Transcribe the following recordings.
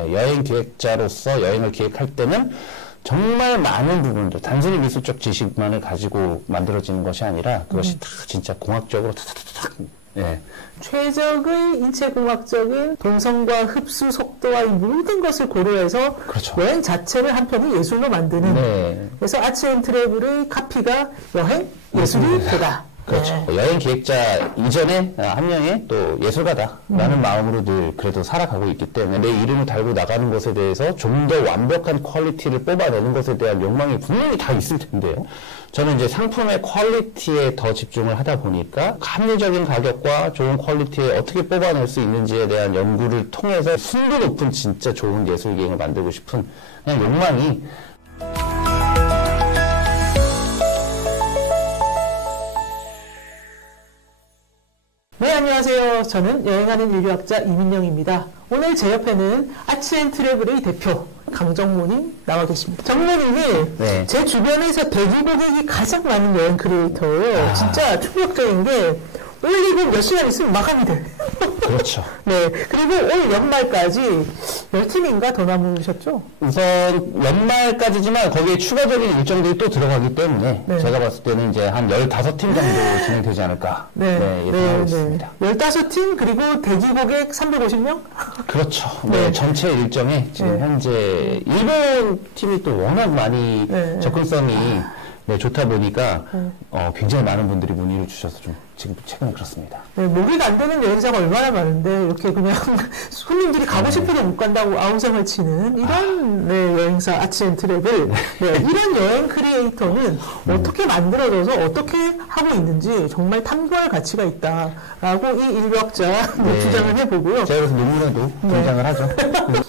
여행 기획자로서 여행을 기획할 때는 정말 많은 부분들, 단순히 미술적 지식만을 가지고 만들어지는 것이 아니라 그것이 다 진짜 공학적으로 탁탁탁, 예. 최적의 인체공학적인 동성과 흡수 속도와 이 모든 것을 고려해서 그렇죠. 여행 자체를 한편의 예술로 만드는. 네. 그래서 아츠 앤 트래블의 카피가 여행 예술이 되다. 그렇죠. 네. 여행 기획자 이전에 한 명의 또 예술가다라는 마음으로 늘 그래도 살아가고 있기 때문에 내 이름을 달고 나가는 것에 대해서 좀 더 완벽한 퀄리티를 뽑아내는 것에 대한 욕망이 분명히 다 있을 텐데요. 저는 이제 상품의 퀄리티에 더 집중을 하다 보니까 합리적인 가격과 좋은 퀄리티에 어떻게 뽑아낼 수 있는지에 대한 연구를 통해서 순도 높은 진짜 좋은 예술 기획을 만들고 싶은 그냥 욕망이 네, 안녕하세요. 저는 여행하는 인류학자 이민영입니다. 오늘 제 옆에는 아츠 앤 트래블의 대표 강정모님 나와 계십니다. 정모님이 네. 제 주변에서 대기 고객이 가장 많은 여행 크리에이터예요. 진짜 충격적인 게 올리고 몇 시간 있으면 마감이 돼. 그렇죠. 네. 그리고 올 연말까지 10팀인가 더 남으셨죠? 우선 연말까지지만 거기에 추가적인 일정들이 또 들어가기 때문에 네. 제가 봤을 때는 이제 한 15팀 정도 진행되지 않을까 예상하고 있습니다. 15팀 그리고 대기 고객 350명? 그렇죠. 네. 전체 일정에 지금 현재 일본 팀이 또 워낙 많이 접근성이 좋다 보니까 굉장히 많은 분들이 문의를 주셔서 좀 지금 최근에 그렇습니다. 네, 모기가 안 되는 여행사가 얼마나 많은데 이렇게 그냥 손님들이 가고 싶어도 못 간다고 아우성을 치는 이런 여행사 아츠 앤 트래블 이런 여행 크리에이터는 어떻게 만들어져서 어떻게 하고 있는지 정말 탐구할 가치가 있다라고 이 인류학자 주장을 해보고요. 제가 그래서 논문에도 등장을 하죠.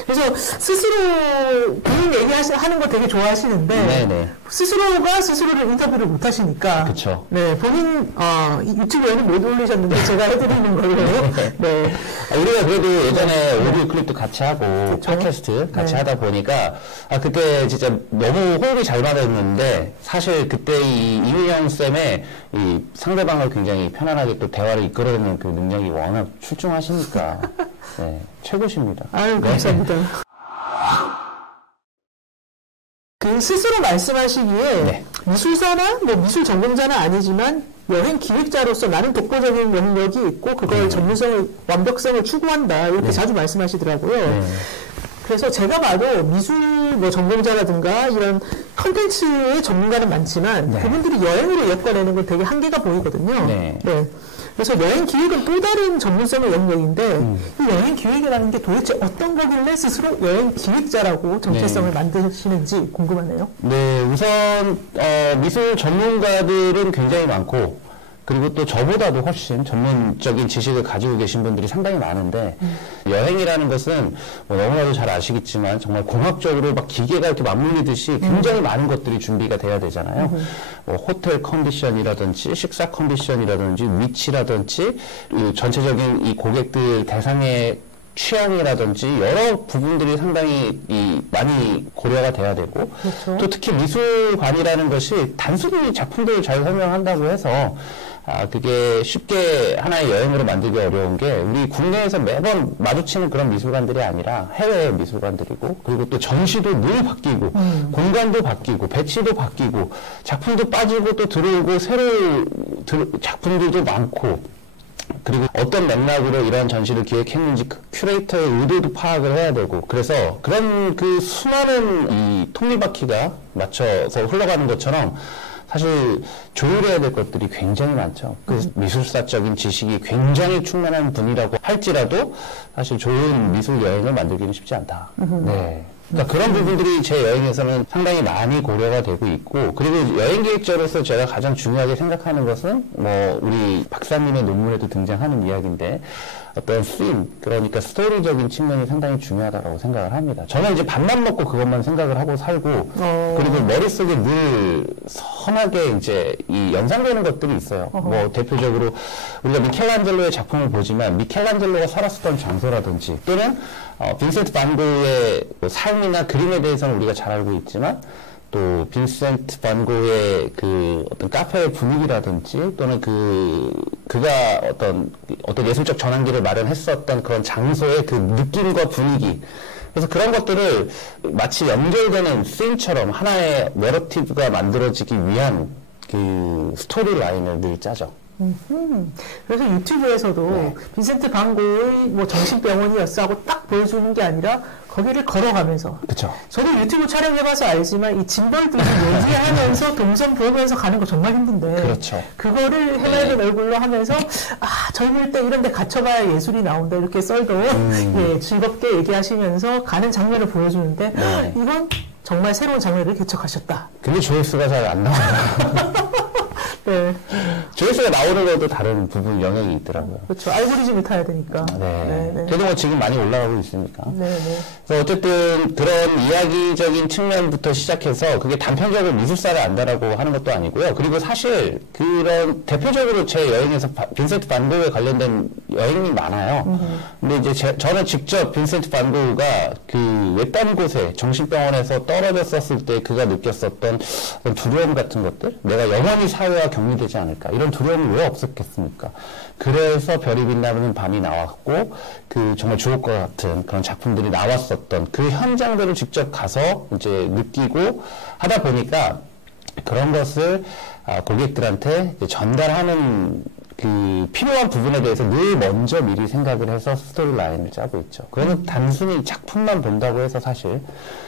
그래서 스스로 본인 얘기하는 거 되게 좋아하시는데 스스로가 스스로를 인터뷰를 못 하시니까 그렇죠. 네, 본인 유튜브에는 못 올리셨는데 제가 해드리는 걸로. 네. 우리가 그래도 예전에 오디오 클립도 같이 하고 팟캐스트 같이 하다 보니까 그때 진짜 너무 호흡이 잘 맞았는데 사실 그때 이 이민영 쌤의 이 상대방을 굉장히 편안하게 또 대화를 이끌어내는 그 능력이 워낙 출중하시니까 최고십니다. 아유 감사합니다. 그 스스로 말씀하시기에 미술사나 미술 전공자는 아니지만 여행 기획자로서 나는 독보적인 능력이 있고 그걸 전문성을 완벽성을 추구한다 이렇게 자주 말씀하시더라고요. 그래서 제가 봐도 미술 전공자라든가 이런 컨텐츠의 전문가는 많지만 그분들이 여행으로 엮어내는 건 되게 한계가 보이거든요. 네. 그래서 여행 기획은 또 다른 전문성의 영역인데 이 여행 기획이라는 게 도대체 어떤 거길래 스스로 여행 기획자라고 정체성을 만드시는지 궁금하네요. 네, 우선 미술 전문가들은 굉장히 많고 그리고 또 저보다도 훨씬 전문적인 지식을 가지고 계신 분들이 상당히 많은데 여행이라는 것은 너무나도 잘 아시겠지만 정말 공학적으로 막 기계가 이렇게 맞물리듯이 굉장히 많은 것들이 준비가 돼야 되잖아요. 호텔 컨디션이라든지 식사 컨디션이라든지 위치라든지 전체적인 이 고객들 대상의 취향이라든지 여러 부분들이 상당히 많이 고려가 돼야 되고 또 특히 미술관이라는 것이 단순히 작품들을 잘 설명한다고 해서 그게 쉽게 하나의 여행으로 만들기 어려운 게 우리 국내에서 매번 마주치는 그런 미술관들이 아니라 해외의 미술관들이고 그리고 또 전시도 늘 바뀌고 공간도 바뀌고 배치도 바뀌고 작품도 빠지고 또 들어오고 새로 작품들도 많고 그리고 어떤 맥락으로 이러한 전시를 기획했는지 큐레이터의 의도도 파악을 해야 되고 그래서 그런 그 수많은 이 톱니바퀴가 맞춰서 흘러가는 것처럼 사실 조율해야 될 것들이 굉장히 많죠. 그 미술사적인 지식이 굉장히 충만한 분이라고 할지라도 사실 좋은 미술 여행을 만들기는 쉽지 않다. 그러니까 그런 부분들이 제 여행에서는 상당히 많이 고려가 되고 있고 그리고 여행 기획자로서 제가 가장 중요하게 생각하는 것은 우리 박사님의 논문에도 등장하는 이야기인데 어떤 씬, 그러니까 스토리적인 측면이 상당히 중요하다고 생각을 합니다. 저는 이제 밥만 먹고 그것만 생각을 하고 살고 그리고 머릿속에 늘 선하게 이제 이 연상되는 것들이 있어요. 대표적으로 우리가 미켈란젤로의 작품을 보지만 미켈란젤로가 살았었던 장소라든지 또는 빈센트 반 고흐의 삶이나 그림에 대해서는 우리가 잘 알고 있지만 또 빈센트 반 고흐의 그 어떤 카페의 분위기라든지 또는 그가 어떤 예술적 전환기를 마련했었던 그런 장소의 그 느낌과 분위기 그래서 그런 것들을 마치 연결되는 씬처럼 하나의 내러티브가 만들어지기 위한 그 스토리 라인을 늘 짜죠. 그래서 유튜브에서도 빈센트 반 고흐의 뭐 정신병원이었어 하고 딱 보여주는 게 아니라 거기를 걸어가면서. 그쵸. 저도 유튜브 촬영해봐서 알지만 이 짐벌들이 얘기하면서 동선 보면서 가는 거 정말 힘든데. 그렇죠. 그거를 해맑은 얼굴로 하면서 젊을 때 이런 데 갇혀봐야 예술이 나온다 이렇게 썰도 예, 즐겁게 얘기하시면서 가는 장면을 보여주는데 이건 정말 새로운 장르를 개척하셨다. 근데 조회수가 잘 안 나와요. 네. 조회수가 나오는 것도 다른 부분 영역이 있더라고요. 그렇죠. 알고리즘을 타야 되니까. 네. 그래도 뭐 지금 많이 올라가고 있으니까. 네. 그래서 어쨌든 그런 이야기적인 측면부터 시작해서 그게 단편적으로 미술사를 안다라고 하는 것도 아니고요. 그리고 사실 그런 대표적으로 제 여행에서 빈센트 반 고흐에 관련된 여행이 많아요. 근데 이제 저는 직접 빈센트 반 고흐가 그 외딴 곳에 정신병원에서 떨어졌었을 때 그가 느꼈었던 두려움 같은 것들, 내가 영원히 사회와 격리되지 않을까, 이런 두려움이 왜 없었겠습니까? 그래서 별이 빛나는 밤이 나왔고 그 정말 주옥과 같은 그런 작품들이 나왔었던 그 현장들을 직접 가서 이제 느끼고 하다 보니까 그런 것을 고객들한테 전달하는 그 필요한 부분에 대해서 늘 먼저 미리 생각을 해서 스토리 라인을 짜고 있죠. 그러면 단순히 작품만 본다고 해서 사실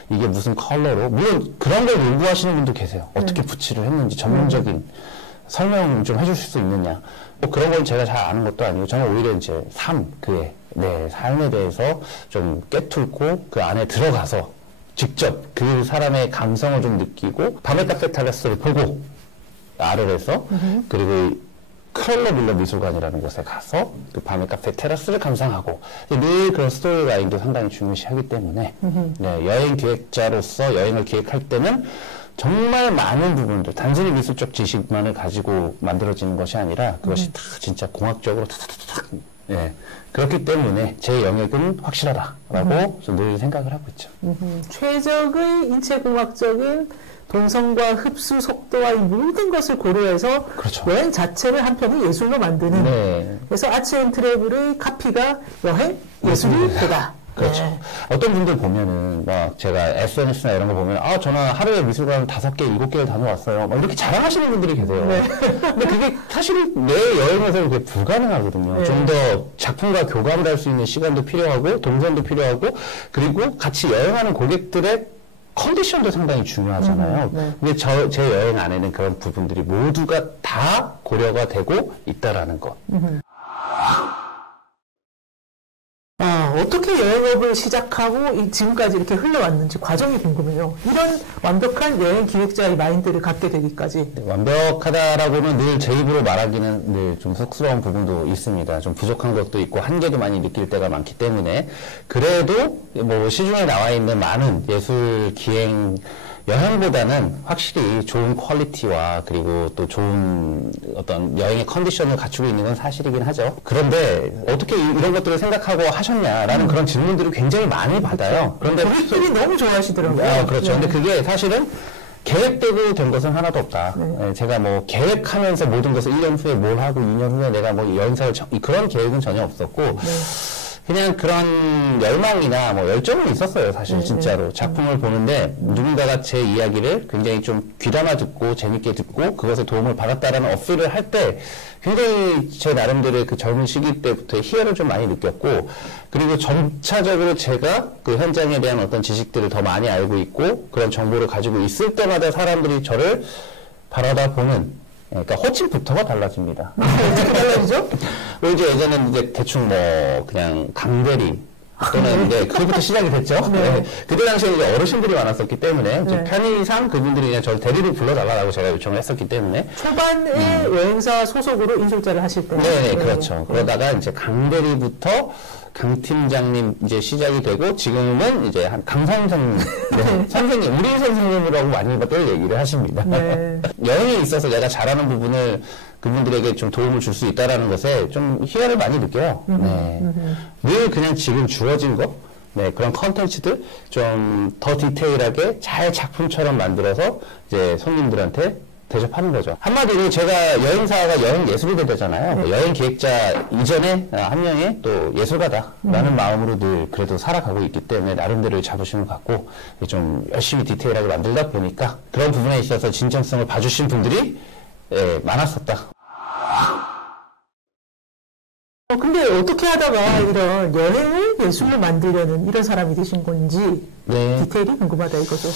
이게 무슨 컬러로, 물론 그런 걸 요구하시는 분도 계세요. 어떻게 붓칠을 했는지 전문적인 설명 좀 해주실 수 있느냐. 뭐 그런 건 제가 잘 아는 것도 아니고, 저는 오히려 이제 그의 삶에 대해서 좀 깨뚫고 그 안에 들어가서 직접 그 사람의 감성을 좀 느끼고, 밤의 카페 테라스를 보고 아르에서 그리고 크롤러 밀러 미술관이라는 곳에 가서 그 밤의 카페 테라스를 감상하고, 늘 그런 스토리 라인도 상당히 중요시하기 때문에 여행 기획자로서 여행을 기획할 때는 정말 많은 부분들, 단순히 미술적 지식만을 가지고 만들어지는 것이 아니라 그것이 다 진짜 공학적으로 탁탁탁, 그렇기 때문에 제 영역은 확실하다라고 늘 생각을 하고 있죠. 최적의 인체공학적인 동성과 흡수 속도와 이 모든 것을 고려해서 그렇죠. 여행 자체를 한편의 예술로 만드는. 그래서 아츠 앤 트래블의 카피가 여행 예술이 되다. 그렇죠. 어떤 분들 보면은, 막, 제가 SNS나 이런 거 보면, 저는 하루에 미술관 5개, 7개를 다녀왔어요. 막 이렇게 자랑하시는 분들이 계세요. 근데 그게 사실은 내 여행에서는 그게 불가능하거든요. 좀 더 작품과 교감을 할 수 있는 시간도 필요하고, 동선도 필요하고, 그리고 같이 여행하는 고객들의 컨디션도 상당히 중요하잖아요. 근데 제 여행 안에는 그런 부분들이 모두가 다 고려가 되고 있다라는 것. 어떻게 여행업을 시작하고 지금까지 이렇게 흘러왔는지 과정이 궁금해요. 이런 완벽한 여행 기획자의 마인드를 갖게 되기까지. 완벽하다라고는 늘 제 입으로 말하기는 늘 좀 쑥스러운 부분도 있습니다. 좀 부족한 것도 있고 한계도 많이 느낄 때가 많기 때문에, 그래도 뭐 시중에 나와 있는 많은 예술 기행 여행보다는 확실히 좋은 퀄리티와 그리고 또 좋은 어떤 여행의 컨디션을 갖추고 있는 건 사실이긴 하죠. 그런데 어떻게 이런 것들을 생각하고 하셨냐라는 그런 질문들을 굉장히 많이 받아요. 그런데 고객들이 너무 좋아하시더라고요. 그렇죠. 근데 그게 사실은 계획되고 된 것은 하나도 없다. 제가 뭐 계획하면서 모든 것을 1년 후에 뭘 하고 2년 후에 내가 뭐 여행사를 그런 계획은 전혀 없었고, 그냥 그런 열망이나 뭐 열정은 있었어요, 사실. 진짜로 작품을 보는데 누군가가 제 이야기를 굉장히 좀 귀담아 듣고 재밌게 듣고 그것에 도움을 받았다라는 어필을 할 때 굉장히 제 나름대로의 그 젊은 시기 때부터 희열을 좀 많이 느꼈고, 그리고 점차적으로 제가 그 현장에 대한 어떤 지식들을 더 많이 알고 있고 그런 정보를 가지고 있을 때마다 사람들이 저를 바라다 보는, 그러니까 호칭부터가 달라집니다. 어떻게 달라지죠? 이제 예전에는 이제 대충 뭐 그냥 강대리 또는 이제 그것부터 시작이 됐죠. 그때 당시에 이제 어르신들이 많았었기 때문에 편의상 그분들이 그냥 저를 대리를 불러달라고 제가 요청을 했었기 때문에, 초반에 여행사 소속으로 인솔자를 하실 때. 그렇죠. 그러다가 이제 강대리부터 강 팀장님 이제 시작이 되고, 지금은 이제 한 강 선생님, 선생님, 우리 선생님이라고 많이들 얘기를 하십니다. 여행에 있어서 내가 잘하는 부분을 그분들에게 좀 도움을 줄 수 있다라는 것에 좀 희열을 많이 느껴요. 늘 그냥 지금 주어진 거, 그런 컨텐츠들 좀 더 디테일하게 잘 작품처럼 만들어서 이제 손님들한테 대접하는 거죠. 한마디로 제가 여행사가 여행 예술이 되잖아요. 여행 기획자 이전에 한 명의 또 예술가다라는 마음으로 늘 그래도 살아가고 있기 때문에 나름대로의 자부심을 갖고 좀 열심히 디테일하게 만들다 보니까 그런 부분에 있어서 진정성을 봐주신 분들이 많았었다. 근데 어떻게 하다가 이런 여행을 예술로 만들려는 이런 사람이 되신 건지 네. 디테일이 궁금하다 이거죠.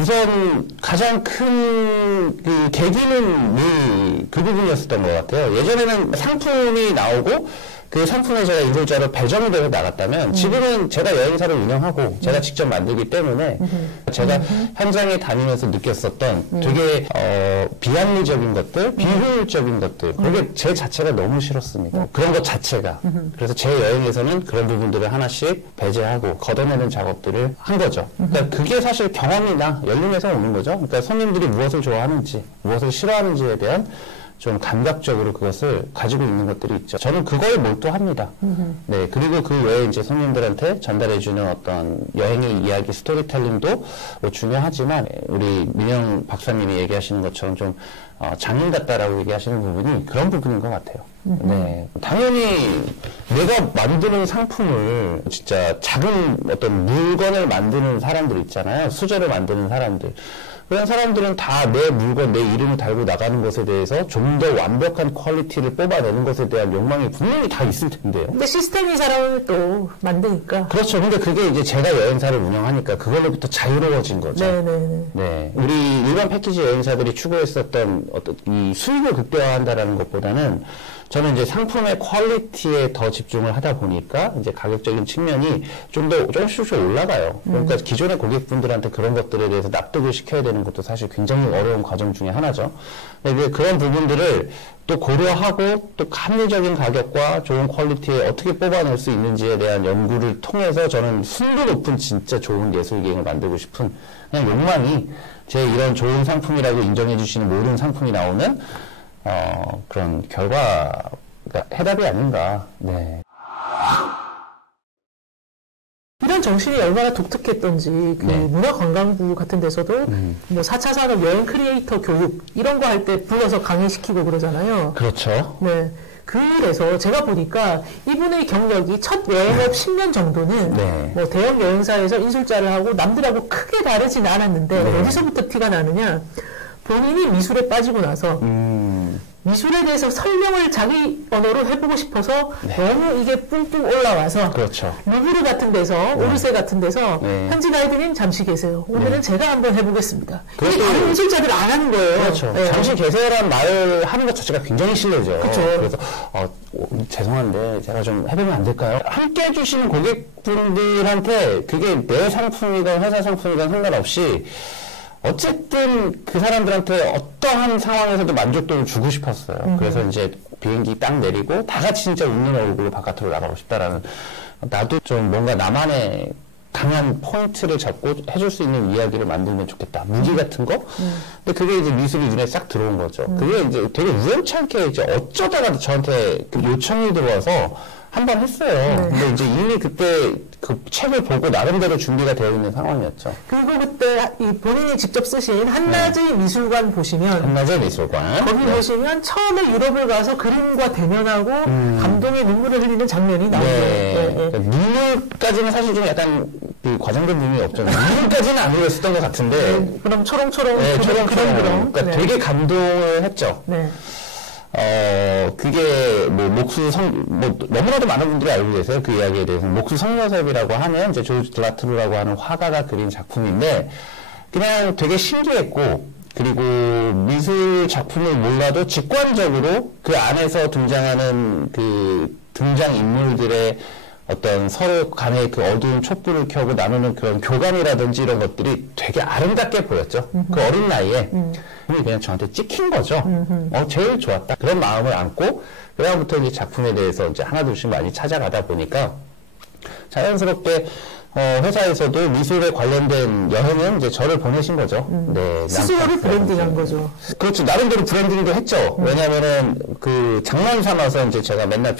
우선 가장 큰 그 계기는 그 부분이었었던 것 같아요. 예전에는 상품이 나오고 그 상품에 제가 인솔자로 배정이 돼서 나갔다면 지금은 제가 여행사를 운영하고 제가 직접 만들기 때문에 제가 현장에 다니면서 느꼈었던 되게 비합리적인 것들, 비효율적인 것들 그게 제 자체가 너무 싫었습니다. 그런 것 자체가. 그래서 제 여행에서는 그런 부분들을 하나씩 배제하고 걷어내는 작업들을 한 거죠. 그러니까 그게 사실 경험이나 연륜에서 오는 거죠. 그러니까 손님들이 무엇을 좋아하는지, 무엇을 싫어하는지에 대한 좀 감각적으로 그것을 가지고 있는 것들이 있죠. 저는 그거에 몰두합니다. 네, 그리고 그 외에 이제 손님들한테 전달해주는 어떤 여행의 이야기, 스토리텔링도 뭐 중요하지만 우리 민영 박사님이 얘기하시는 것처럼 좀 장인 같다라고 얘기하시는 부분이 그런 부분인 것 같아요. 네, 당연히 내가 만드는 상품을 진짜 작은 어떤 물건을 만드는 사람들 있잖아요. 수제로 만드는 사람들. 그런 사람들은 다 내 물건, 내 이름을 달고 나가는 것에 대해서 좀 더 완벽한 퀄리티를 뽑아내는 것에 대한 욕망이 분명히 다 있을 텐데요. 근데 시스템이 사람을 또 만드니까. 그렇죠. 근데 그게 이제 제가 여행사를 운영하니까 그걸로부터 자유로워진 거죠. 네네네. 네. 우리 일반 패키지 여행사들이 추구했었던 어떤 이 수익을 극대화한다라는 것보다는 저는 이제 상품의 퀄리티에 더 집중을 하다 보니까 이제 가격적인 측면이 좀 더 조금씩 올라가요. 그러니까 기존의 고객분들한테 그런 것들에 대해서 납득을 시켜야 되는 것도 사실 굉장히 어려운 과정 중에 하나죠. 근데 그런 부분들을 또 고려하고 또 합리적인 가격과 좋은 퀄리티에 어떻게 뽑아낼 수 있는지에 대한 연구를 통해서 저는 순도 높은 진짜 좋은 예술 기행을 만들고 싶은 그냥 욕망이 제 이런 좋은 상품이라고 인정해 주시는 모든 상품이 나오는 그런 결과가 해답이 아닌가. 네. 이런 정신이 얼마나 독특했던지 그 네. 문화관광부 같은 데서도 뭐 4차 산업 여행 크리에이터 교육 이런 거 할 때 불러서 강의시키고 그러잖아요. 그렇죠. 네. 그래서 제가 보니까 이분의 경력이 첫 여행업 10년 정도는 네. 뭐 대형 여행사에서 인솔자를 하고 남들하고 크게 다르진 않았는데 네. 어디서부터 티가 나느냐 본인이 미술에 빠지고 나서 미술에 대해서 설명을 자기 언어로 해보고 싶어서 네. 너무 이게 뿡뿡 올라와서 그렇죠. 루브르 같은 데서 오르세 같은 데서 네. 현지 가이드님 잠시 계세요. 오늘은 네. 제가 한번 해보겠습니다. 그것도- 이게 다른 미술자들은 안 하는 거예요. 그렇죠. 네. 잠시 계세요라는 말을 하는 것 자체가 굉장히 실례죠. 그렇죠. 그래서 죄송한데 제가 좀 해보면 안 될까요? 함께 해주시는 고객분들한테 그게 내 상품이건 회사 상품이건 상관없이 어쨌든 그 사람들한테 어떠한 상황에서도 만족도를 주고 싶었어요. 그래서 이제 비행기 딱 내리고 다 같이 진짜 웃는 얼굴로 바깥으로 나가고 싶다라는 나도 좀 뭔가 나만의 강한 포인트를 잡고 해줄 수 있는 이야기를 만들면 좋겠다. 무기 같은 거? 근데 그게 이제 미술이 눈에 싹 들어온 거죠. 그게 이제 되게 우연찮게 이제 어쩌다가 저한테 그 요청이 들어와서 한 번 했어요. 근데 이제 이미 그때 그 책을 보고 나름대로 준비가 되어 있는 상황이었죠. 그리고 그때 이 본인이 직접 쓰신 한낮의 미술관 보시면 한낮의 미술관. 거기 보시면 처음에 유럽을 가서 그림과 대면하고 감동의 눈물을 흘리는 장면이 나오죠. 네. 그러니까 눈물까지는 사실 좀 약간 그 과장된 눈이 없잖아요. 눈물까지는 안 그랬었던 것 같은데. 그럼 초롱초롱 네, 그런 그러니까 네. 되게 감동을 했죠. 네. 그게, 뭐, 너무나도 많은 분들이 알고 계세요. 그 이야기에 대해서. 목수 성녀섭이라고 하는, 이제 조지 드라투르라고 하는 화가가 그린 작품인데, 그냥 되게 신기했고, 그리고 미술 작품을 몰라도 직관적으로 그 안에서 등장하는 그 등장 인물들의 어떤 서로 간의 그 어두운 촛불을 켜고 나누는 그런 교감이라든지 이런 것들이 되게 아름답게 보였죠. 그 어린 나이에. 그냥 저한테 찍힌 거죠. 제일 좋았다. 그런 마음을 안고, 그다음부터 이제 작품에 대해서 이제 하나둘씩 많이 찾아가다 보니까 자연스럽게 회사에서도 미술에 관련된 여행은 이제 저를 보내신 거죠. 네, 스스로를 브랜딩한 거죠. 그렇죠. 나름대로 브랜딩도 했죠. 왜냐면은 그 장난 삼아서 이제 제가 맨날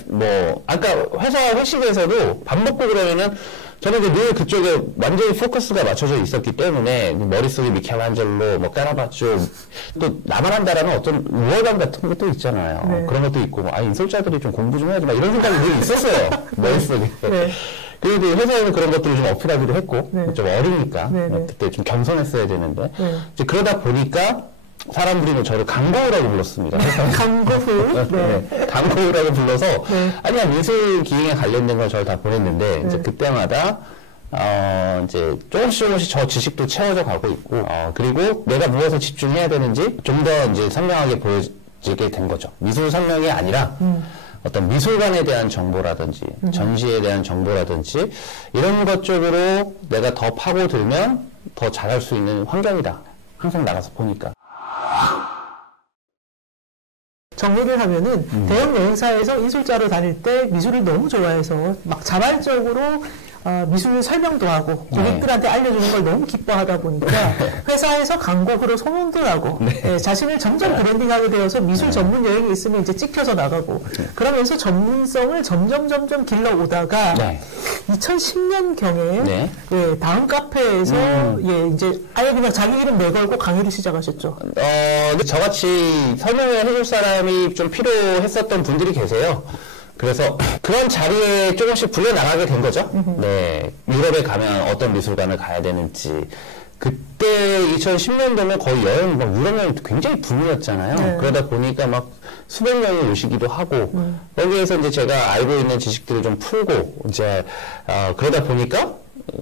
아까 회사 회식에서도 밥 먹고 그러면은 저는 이제 늘 그쪽에 완전히 포커스가 맞춰져 있었기 때문에 머릿속에 미켈란젤로, 뭐 까라바쪼, 또 나만 한다라는 어떤 우월감 같은 것도 있잖아요. 네. 그런 것도 있고, 아 인솔자들이 좀 공부 좀 해야지 막 이런 생각이 늘 있었어요. 머릿속에. 네. 그래도 회사에는 그런 것들을 좀 어필하기도 했고, 네. 좀 어리니까 네, 네. 그때 좀 겸손했어야 되는데 네. 이제 그러다 보니까 사람들이 뭐 저를 강고우라고 불렀습니다. 강고후. 네. 강고우라고 불러서 네. 아니야 미술 기행에 관련된 걸 저를 다 보냈는데 이제 네. 그때마다 이제 조금씩 저 지식도 채워져 가고 있고 그리고 내가 무엇에 집중해야 되는지 좀 더 이제 선명하게 보여지게 된 거죠. 미술 설명이 아니라 어떤 미술관에 대한 정보라든지 전시에 대한 정보라든지 이런 것 쪽으로 내가 더 파고들면 더 잘할 수 있는 환경이다. 항상 나가서 보니까. 정리를 하면은 대형 여행사에서 인솔자로 다닐 때 미술을 너무 좋아해서 막 자발적으로 미술 설명도 하고 고객들한테 알려주는 걸 너무 기뻐하다 보니까 회사에서 광고로 소문도 나고 예, 자신을 점점 브랜딩하게 되어서 미술 전문 여행이 있으면 이제 찍혀서 나가고 그러면서 전문성을 점점 길러오다가 2010년경에 네. 예, 다음 카페에서 예, 이제 아예 그냥 자기 이름 내걸고 강의를 시작하셨죠. 근데 저같이 설명을 해줄 사람이 좀 필요했었던 분들이 계세요. 그래서 그런 자리에 조금씩 불려나가게 된 거죠. 네. 유럽에 가면 어떤 미술관을 가야 되는지. 그때 2010년도면 거의 여행, 막 유럽 여행 굉장히 붐이었잖아요. 네. 그러다 보니까 막 수백 명이 오시기도 하고, 여기에서 이제 제가 알고 있는 지식들을 좀 풀고, 이제, 그러다 보니까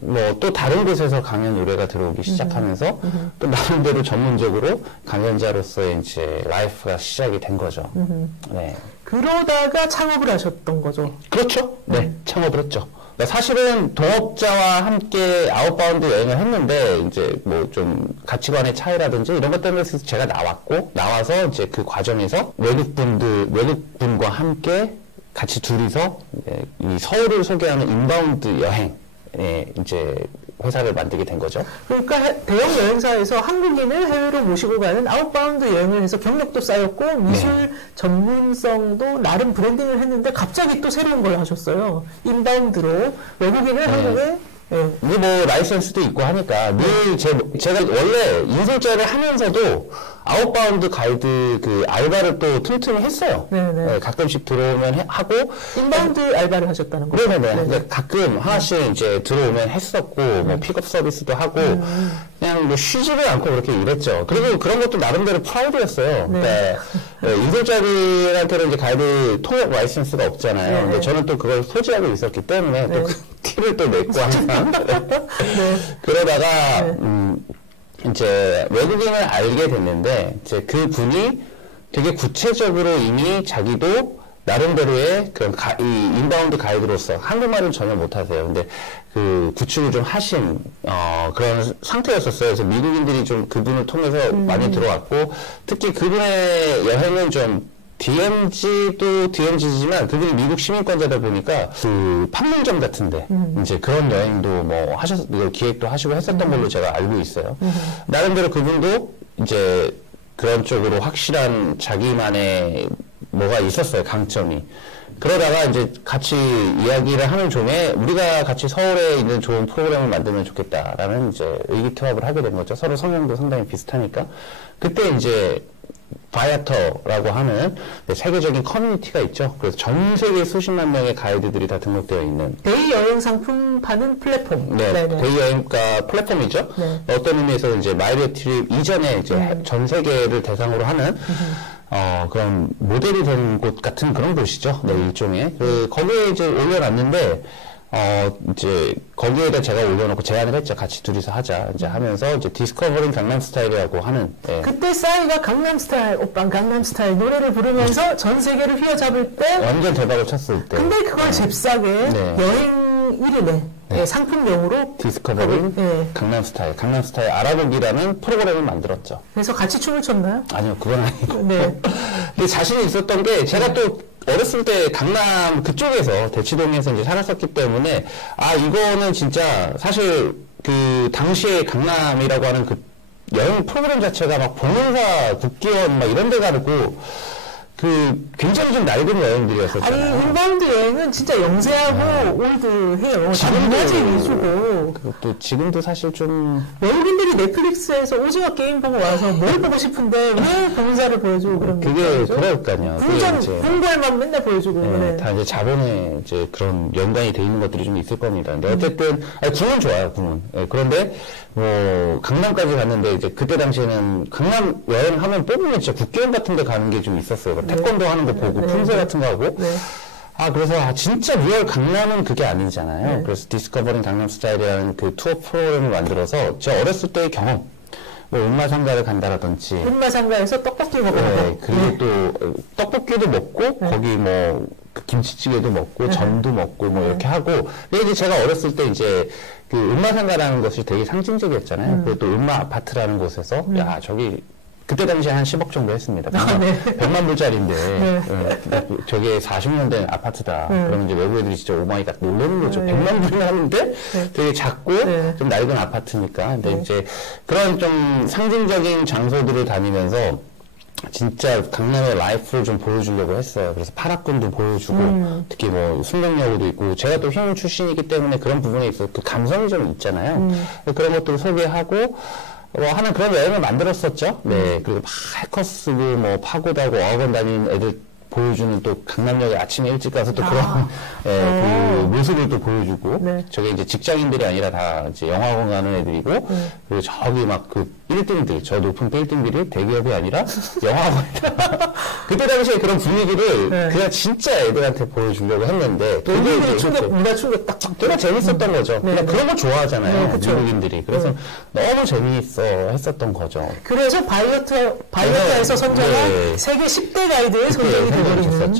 뭐 또 다른 곳에서 강연 의뢰가 들어오기 시작하면서 또 나름대로 전문적으로 강연자로서의 이제 라이프가 시작이 된 거죠. 네. 그러다가 창업을 하셨던 거죠. 그렇죠. 네, 창업을 했죠. 사실은 동업자와 함께 아웃바운드 여행을 했는데, 이제 뭐 좀 가치관의 차이라든지 이런 것 때문에 제가 나와서 이제 그 과정에서 외국분과 함께 같이 둘이서 이 서울을 소개하는 인바운드 여행에 이제 회사를 만들게 된 거죠. 그러니까 대형 여행사에서 한국인을 해외로 모시고 가는 아웃바운드 여행을 해서 경력도 쌓였고 미술 전문성도 나름 브랜딩을 했는데 갑자기 또 새로운 걸 하셨어요. 인바운드로 외국인을 한국에 이게 뭐 라이선스도 있고 하니까 늘 제가 원래 인솔자를 하면서도 아웃바운드 가이드 그 알바를 또 틈틈이 했어요. 네네. 가끔씩 들어오면 하고 인바운드 알바를 하셨다는 거죠. 네네네. 그러니까 가끔 하나씩 이제 들어오면 했었고 뭐 픽업 서비스도 하고 그냥 뭐 쉬지를 않고 그렇게 일했죠. 그리고 그런 것도 나름대로 프라이드였어요. 네. 그러니까 인솔자들한테는 이제 가이드 통역 라이선스가 없잖아요. 네. 근데 저는 또 그걸 소지하고 있었기 때문에 또 그 티를 또 냈고 항상 그러다가 이제 외국인을 알게 됐는데 이제 그 분이 되게 구체적으로 이미 자기도 나름대로의 그런 이 인바운드 가이드로서 한국말은 전혀 못하세요. 근데 그 구축을 좀 하신 그런 상태였었어요. 그래서 미국인들이 좀 그분을 통해서 많이 들어왔고 특히 그분의 여행은 좀 DMZ도 DMZ지만 그분이 미국 시민권자다 보니까 그 판문점 같은데 이제 그런 여행도 뭐 기획도 하시고 했었던 걸로 제가 알고 있어요. 나름대로 그분도 이제 그런 쪽으로 확실한 자기만의 뭐가 있었어요, 강점이. 그러다가 이제 같이 이야기를 하는 중에 우리가 같이 서울에 있는 좋은 프로그램을 만들면 좋겠다라는 이제 의기투합을 하게 된 거죠. 서로 성향도 상당히 비슷하니까. 그때 이제 바이아터라고 하는 세계적인 커뮤니티가 있죠. 그래서 전 세계 수십만 명의 가이드들이 다 등록되어 있는 데이 여행 상품 파는 플랫폼. 네, 네네. 데이 여행가 플랫폼이죠. 네. 어떤 의미에서 이제 마이리어 트립 이전에 이제 전 세계를 대상으로 하는 그런 모델이 된 곳 같은 그런 곳이죠. 네, 일종의. 거기에 이제 올려놨는데, 이제, 거기에다 제가 올려놓고 제안을 했죠. 같이 둘이서 하자. 이제 하면서, 이제, 디스커버링 강남스타일이라고 하는, 예. 그때 싸이가 강남스타일, 오빤 강남스타일 노래를 부르면서 전 세계를 휘어잡을 때, 완전 대박을 쳤을 때. 근데 그걸 잽싸게 네. 여행 이름에 예, 상품명으로 디스커버링 강남스타일 알아보기라는 프로그램을 만들었죠. 그래서 같이 춤을 췄나요? 아니요, 그건 아니고. 네. 근데 자신이 있었던 게, 제가 또, 어렸을 때 강남 그쪽에서, 대치동에서 이제 살았었기 때문에, 이거는 진짜, 사실, 그, 당시에 강남이라고 하는 그, 여행 프로그램 자체가 막, 봉행사, 국기원, 막 이런 데 가고, 굉장히 좀 낡은 여행들이었었잖아요. 아니, 인바운드 여행은 진짜 영세하고 올드해요. 문화재 위주고. 그것도 지금도 사실 좀. 외국인들이 넷플릭스에서 오징어 게임 보고 와서 뭘 보고 싶은데 왜 봉사를 보여주고 그런 게 그게 그럴까요. 궁궐만 맨날 보여주고. 네, 다 이제 자본에 이제 그런 연관이 돼 있는 것들이 좀 있을 겁니다. 근데 어쨌든, 궁은 좋아요, 궁은. 네, 그런데, 강남까지 갔는데 이제 그때 당시에는 강남 여행하면 뽑으면 진짜 국기원 같은 데 가는 게 좀 있었어요. 태권도 하는 거 보고 품새 같은 거 하고 그래서 진짜 리얼 강남은 그게 아니잖아요. 그래서 디스커버링 강남 스타일이라는 그 투어 프로그램을 만들어서 제 어렸을 때의 경험 음마상가를 간다라든지 음마상가에서 떡볶이 먹어요. 그리고 또 떡볶이도 먹고 거기 그 김치찌개도 먹고 전도 먹고 이렇게 하고 근데 이제 제가 어렸을 때 이제 그 음마상가라는 것이 되게 상징적이었잖아요. 그리고 또 음마 아파트라는 곳에서 야 저기 그때 당시에 한 10억 정도 했습니다. 100만 불짜리인데, 저게 40년 된 아파트다. 그러면 이제 외국 애들이 진짜 오마이갓 놀라는 거죠. 100만 불이나 하는데 되게 작고 좀 낡은 아파트니까. 근데 이제 그런 좀 상징적인 장소들을 다니면서 진짜 강남의 라이프를 좀 보여주려고 했어요. 그래서 파라군도 보여주고, 특히 순백여고도 있고, 제가 또 형 출신이기 때문에 그런 부분에 있어서 그 감성이 좀 있잖아요. 그런 것들을 소개하고, 하는 그런 여행을 만들었었죠. 네. 그리고 막 해커스고, 파고다고 어학원 다니는 애들 보여주는 또 강남역에 아침에 일찍 가서 또 그런, 그 모습을 또 보여주고, 저게 이제 직장인들이 아니라 다 이제 영화학원 가는 애들이고, 그리고 저기 막 그 1등들, 저 높은 빌딩들이 대기업이 아니라 영화학원이다. 그때 당시에 그런 분위기를 그냥 진짜 애들한테 보여주려고 했는데, 외국인들이 문화 충격 딱 되게 재밌었던 거죠. 그냥 그런 거 좋아하잖아요. 외국인들이. 그래서 너무 재미있어 했었던 거죠. 그래서 바이어트에서 선정한 세계 10대 가이드에 선정이 되버리는.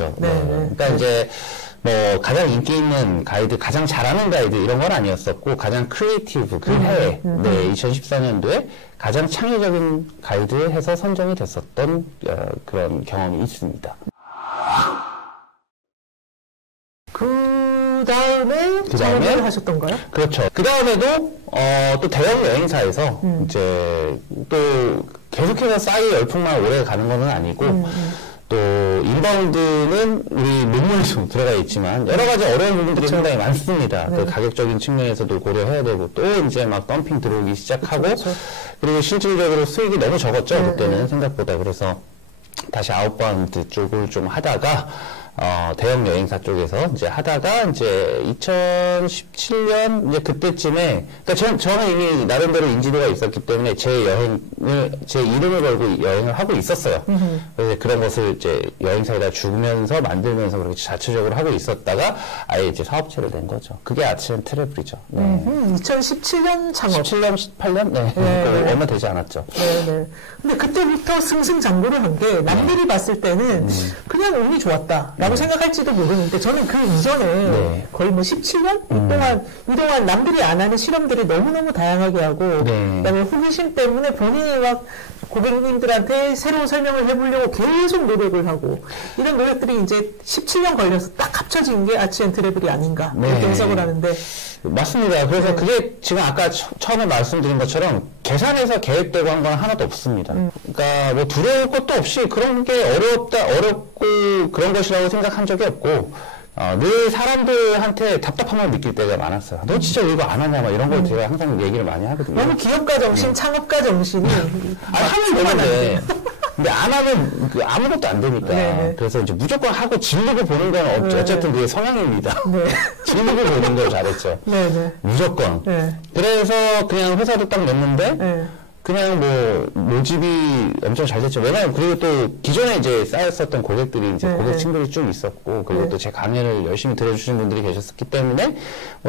그러니까 이제 가장 인기 있는 가이드, 가장 잘하는 가이드 이런 건 아니었었고 가장 크리에이티브 그 해에 2014년도에 가장 창의적인 가이드 해서 선정이 됐었던 그런 경험이 있습니다. 그 다음에 하셨던가요? 그렇죠. 그 다음에도 또 대형 여행사에서 이제 또 계속해서 싸이 열풍만 오래 가는 건 아니고 또 인바운드는 우리 논문에도 들어가 있지만 여러 가지 어려운 부분들이 상당히 많습니다. 또 가격적인 측면에서도 고려해야 되고 또 이제 막 덤핑 들어오기 시작하고 그리고 실질적으로 수익이 너무 적었죠. 그때는 생각보다. 그래서 다시 아웃바운드 쪽을 좀 하다가 대형 여행사 쪽에서 이제 하다가 이제 2017년 이제 그때쯤에 그러니까 저는 이미 나름대로 인지도가 있었기 때문에 제 이름을 걸고 여행을 하고 있었어요. 그래서 그런 것을 이제 여행사에다 주면서 만들면서 그렇게 자체적으로 하고 있었다가 아예 이제 사업체를 낸 거죠. 그게 아치앤 트래블이죠. 2017년 창업. 17년, 18년? 네. 얼마 되지 않았죠. 네. 근데 그때부터 승승장구를 한 게 남들이 봤을 때는 그냥 운이 좋았다. 라고 생각할지도 모르는데 저는 그 이전에 거의 17년? 이동안 남들이 안 하는 실험들이 너무너무 다양하게 하고 그다음에 호기심 때문에 본인이 막 고객님들한테 새로운 설명을 해보려고 계속 노력을 하고 이런 노력들이 이제 17년 걸려서 딱 합쳐진 게 아치앤 트래블이 아닌가 이렇게 해석을 하는데 맞습니다. 그래서 그게 지금 아까 처음에 말씀드린 것처럼 계산해서 계획되고 한 건 하나도 없습니다. 그러니까 두려울 것도 없이 그런 게 어렵고 그런 것이라고 생각한 적이 없고 늘 사람들한테 답답함을 느낄 때가 많았어요. 너 진짜 이거 안 하냐 막 이런 걸 제가 항상 얘기를 많이 하거든요. 너무 기업가 정신, 창업가 정신이 하면 되는데 근데 안 하면 아무것도 안 되니까. 그래서 이제 무조건 하고 질리고 보는 건 어쨌든 그게 성향입니다. 질리고 보는 걸 잘했죠. 무조건. 그래서 그냥 회사도 딱 냈는데 그냥 모집이 엄청 잘 됐죠. 왜냐면 그리고 또 기존에 이제 쌓였었던 고객들이 이제 고객층들이 쭉 있었고 그리고 또 제 강연을 열심히 들어주시는 분들이 계셨기 때문에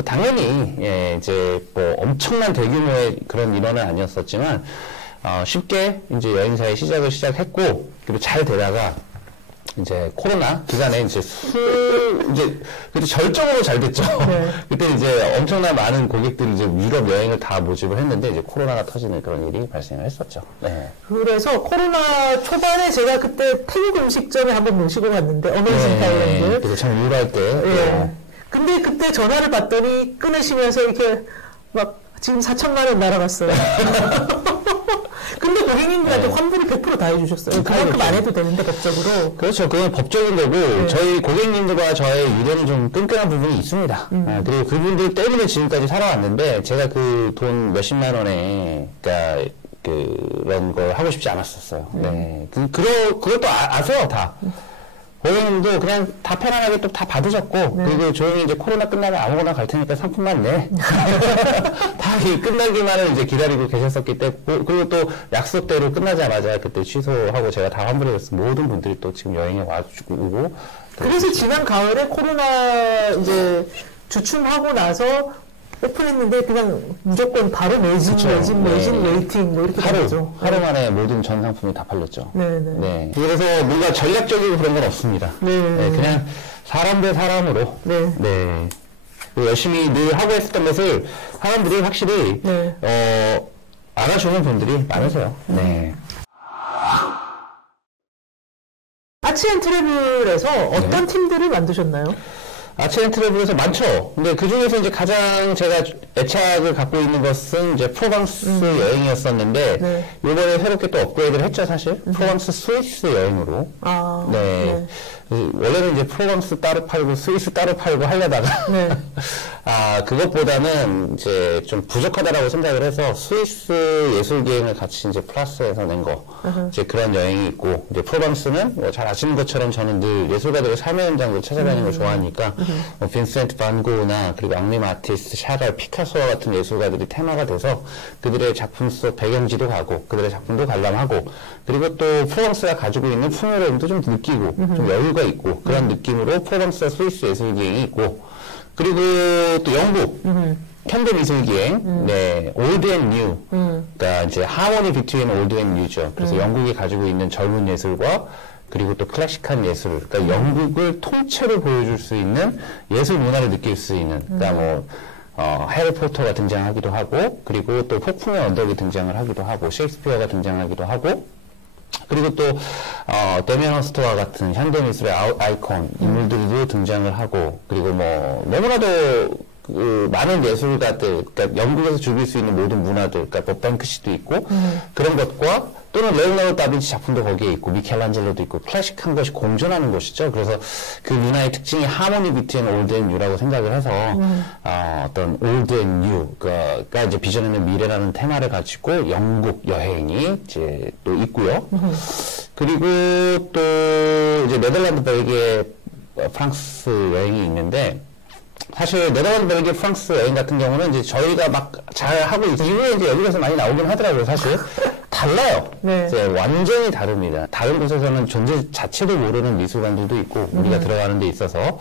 당연히 이제 엄청난 대규모의 그런 인원은 아니었었지만 쉽게 이제 여행사의 시작했고 그리고 잘 되다가 이제 코로나 기간에 이제 그때 절정으로 잘 됐죠. 그때 이제 엄청난 많은 고객들이 이제 유럽 여행을 다 모집을 했는데 이제 코로나가 터지는 그런 일이 발생을 했었죠. 그래서 코로나 초반에 제가 그때 태국 음식점에 한번 모시고 갔는데 어메이징 타일랜드. 그래서 참 우울할 때. 근데 그때 전화를 받더니 끊으시면서 이렇게 막 지금 4천만 원 날아갔어요. 근데 고객님들한테 환불을 100% 다 해주셨어요. 그만큼 안 해도 되는데 법적으로. 그렇죠. 그건 법적인 거고 저희 고객님들과 저의 유대는 좀 끈끈한 부분이 있습니다. 그리고 그분들 때문에 지금까지 살아왔는데 제가 그 돈 몇십만 원에 그러니까 그런 걸 하고 싶지 않았었어요. 네. 그것도 아세요, 다. 고객님도 그냥 다 편안하게 또 다 받으셨고, 그리고 조용히 이제 코로나 끝나면 아무거나 갈 테니까 상품만 내. 다 끝나기만을 이제 기다리고 계셨었기 때문에, 그리고 또 약속대로 끝나자마자 그때 취소하고 제가 다 환불해줬어. 모든 분들이 또 지금 여행에 와주고 오고. 그래서 지난 가을에 코로나 이제 주춤하고 나서 오픈했는데 그냥 무조건 바로 매진 웨이팅 뭐 이렇게 되죠. 하루 만에 모든 전 상품이 다 팔렸죠. 네네. 네. 그래서 뭔가 전략적이고 그런 건 없습니다. 네. 그냥 사람 대 사람으로. 네. 열심히 늘 하고 했었던 것을 사람들이 확실히 알아주는 분들이 많으세요. 네. 아치앤트래블에서 어떤 팀들을 만드셨나요? 아치앤트래블에서 많죠. 근데 그 중에서 이제 가장 제가 애착을 갖고 있는 것은 이제 프로방스 여행이었었는데, 이번에 새롭게 또 업그레이드를 했죠, 사실. 프로방스 스위스 여행으로. 네. 원래는 이제 프로방스 따로 팔고 스위스 따로 팔고 하려다가, 그것보다는 이제 좀 부족하다라고 생각을 해서 스위스 예술기행을 같이 이제 플러스해서 낸 거. 이제 그런 여행이 있고, 이제 프로방스는 뭐 잘 아시는 것처럼 저는 늘 예술가들의 삶의 현장을 찾아다니는 걸 좋아하니까, 뭐 빈센트 반 고흐나 그리고 앙리 마티스, 샤갈, 피카소와 같은 예술가들이 테마가 돼서 그들의 작품 속 배경지도 가고 그들의 작품도 관람하고 그리고 또 프로방스가 가지고 있는 풍요로움도 좀 느끼고 좀 여유가 있고 그런 느낌으로 프로방스와 스위스 예술기행이 있고 그리고 또 영국 현대미술기행, 네, 올드 앤 뉴. 그러니까 이제 하모니 비트윈 올드 앤 뉴죠. 그래서 영국이 가지고 있는 젊은 예술과 그리고 또 클래식한 예술, 그러니까 영국을 통째로 보여줄 수 있는 예술 문화를 느낄 수 있는, 그러니까 해리포터가 등장하기도 하고, 그리고 또 폭풍의 언덕이 등장을 하기도 하고, 셰익스피어가 등장하기도 하고, 그리고 또 데미안 허스트와 같은 현대미술의 아이콘 인물들도 등장을 하고, 그리고 뭐 너무나도 많은 예술가들, 그러니까 영국에서 즐길 수 있는 모든 문화들, 그러니까 뭐 뱅크시도 있고 그런 것과 또는 레오나르도 다빈치 작품도 거기에 있고 미켈란젤로도 있고 클래식한 것이 공존하는 곳이죠. 그래서 그 문화의 특징이 하모니 비트윈 올드 앤 뉴라고 생각을 해서 어떤 올드 앤 뉴가 이제 비전에는 미래라는 테마를 가지고 영국 여행이 이제 또 있고요. 그리고 또 이제 네덜란드, 벨기에, 프랑스 여행이 있는데. 사실 네덜란드, 벨기에, 프랑스 여행 같은 경우는 이제 저희가 막 잘 하고 이후에 이제 여기서 많이 나오긴 하더라고요. 사실 달라요. 이제 완전히 다릅니다. 다른 곳에서는 존재 자체도 모르는 미술관들도 있고 우리가 들어가는 데 있어서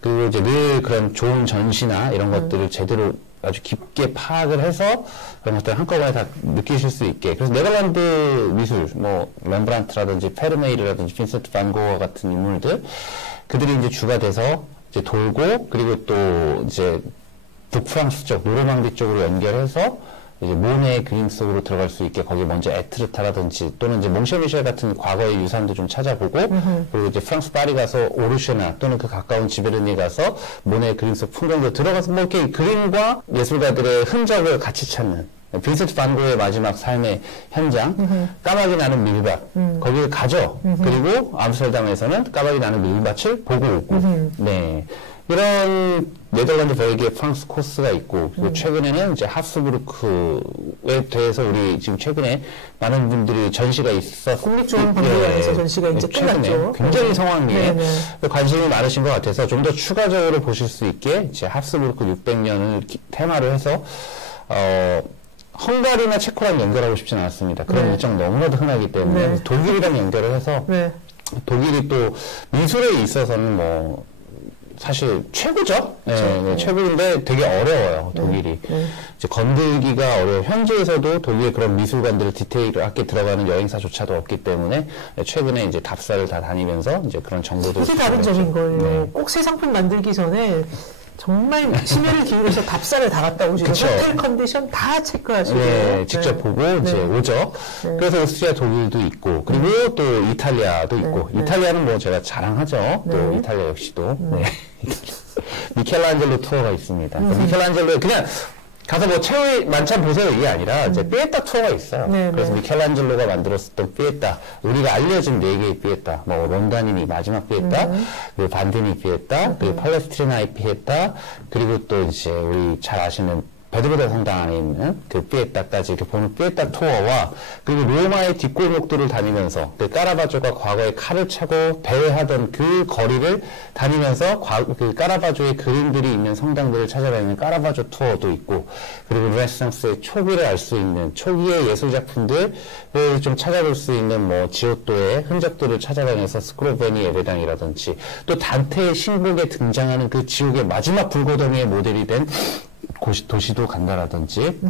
그리고 이제 늘 그런 좋은 전시나 이런 것들을 제대로 아주 깊게 파악을 해서 그런 것들을 한꺼번에 다 느끼실 수 있게. 그래서 네덜란드 미술, 뭐 렘브란트라든지 페르메이르라든지 빈센트 반 고흐 같은 인물들 그들이 이제 주가 돼서 이제 돌고 그리고 또 이제 북프랑스 쪽 노르망디 쪽으로 연결해서 이제 모네의 그림 속으로 들어갈 수 있게 거기 먼저 에트르타라든지 또는 이제 몽쉐미셸 같은 과거의 유산도 좀 찾아보고 그리고 이제 프랑스 파리 가서 오르쉐나 또는 그 가까운 지베르니 가서 모네의 그림 속 풍경도 들어가서 뭐 이렇게 그림과 예술가들의 흔적을 같이 찾는 빈센트 반 고흐의 마지막 삶의 현장, 까마귀 나는 밀밭, 거기를 가죠. 그리고 암스테르담에서는 까마귀 나는 밀밭을 보고 오고, 네. 이런 네덜란드, 벨기에, 프랑스 코스가 있고, 그리고 최근에는 이제 하프부르크에 대해서 우리 지금 최근에 많은 분들이 전시가 있어서 국립중앙박물관에서 전시가 이제 끝났죠. 굉장히 성황리에 관심이 많으신 것 같아서 좀 더 추가적으로 보실 수 있게 이제 하프부르크 600년을 테마로 해서 헝가리나 체코랑 연결하고 싶지는 않았습니다. 그런 일정 너무나도 흔하기 때문에 독일이랑 연결을 해서 독일이 또 미술에 있어서는 뭐 사실 최고죠. 네, 최고인데 되게 어려워요. 독일이 이제 건들기가 어려워. 현지에서도 독일의 그런 미술관들을 디테일하게 들어가는 여행사조차도 없기 때문에 최근에 이제 답사를 다 다니면서 이제 그런 정보들을 그게 다른 점인 거예요. 꼭 새 상품 만들기 전에. 정말 심혈을 기울여서 답사를 다 갔다 오시고 호텔 컨디션 다 체크하시고 직접 보고 이제 오죠. 그래서 오스트리아, 독일도 있고 그리고 또 이탈리아도 있고 이탈리아는 뭐 제가 자랑하죠. 또 이탈리아 역시도 미켈란젤로 투어가 있습니다. 미켈란젤로 그냥 가서 뭐 최후의 만찬 보세요 이게 아니라 이제 피에타 투어가 있어요. 네, 그래서 네. 미켈란젤로가 만들었었던 피에타, 우리가 알려진 4개의 피에타, 뭐 론다니니 마지막 피에타, 그리고 반디니 피에타, 그리고 팔레스트리나의 피에타, 그리고 또 이제 우리 잘 아시는 베드로데 성당 안에 있는 그 피에타까지 이렇게 보는 피에타 투어와 그리고 로마의 뒷골목들을 다니면서 그 까라바조가 과거에 칼을 차고 배회하던 그 거리를 다니면서 그 까라바조의 그림들이 있는 성당들을 찾아다니는 까라바조 투어도 있고 그리고 르네상스의 초기를 알 수 있는 초기의 예술 작품들을 좀 찾아볼 수 있는 뭐 지오토의 흔적들을 찾아다녀서 스크로베니 예배당이라든지 또 단테의 신곡에 등장하는 그 지옥의 마지막 불고덩이의 모델이 된 도시도 간다라든지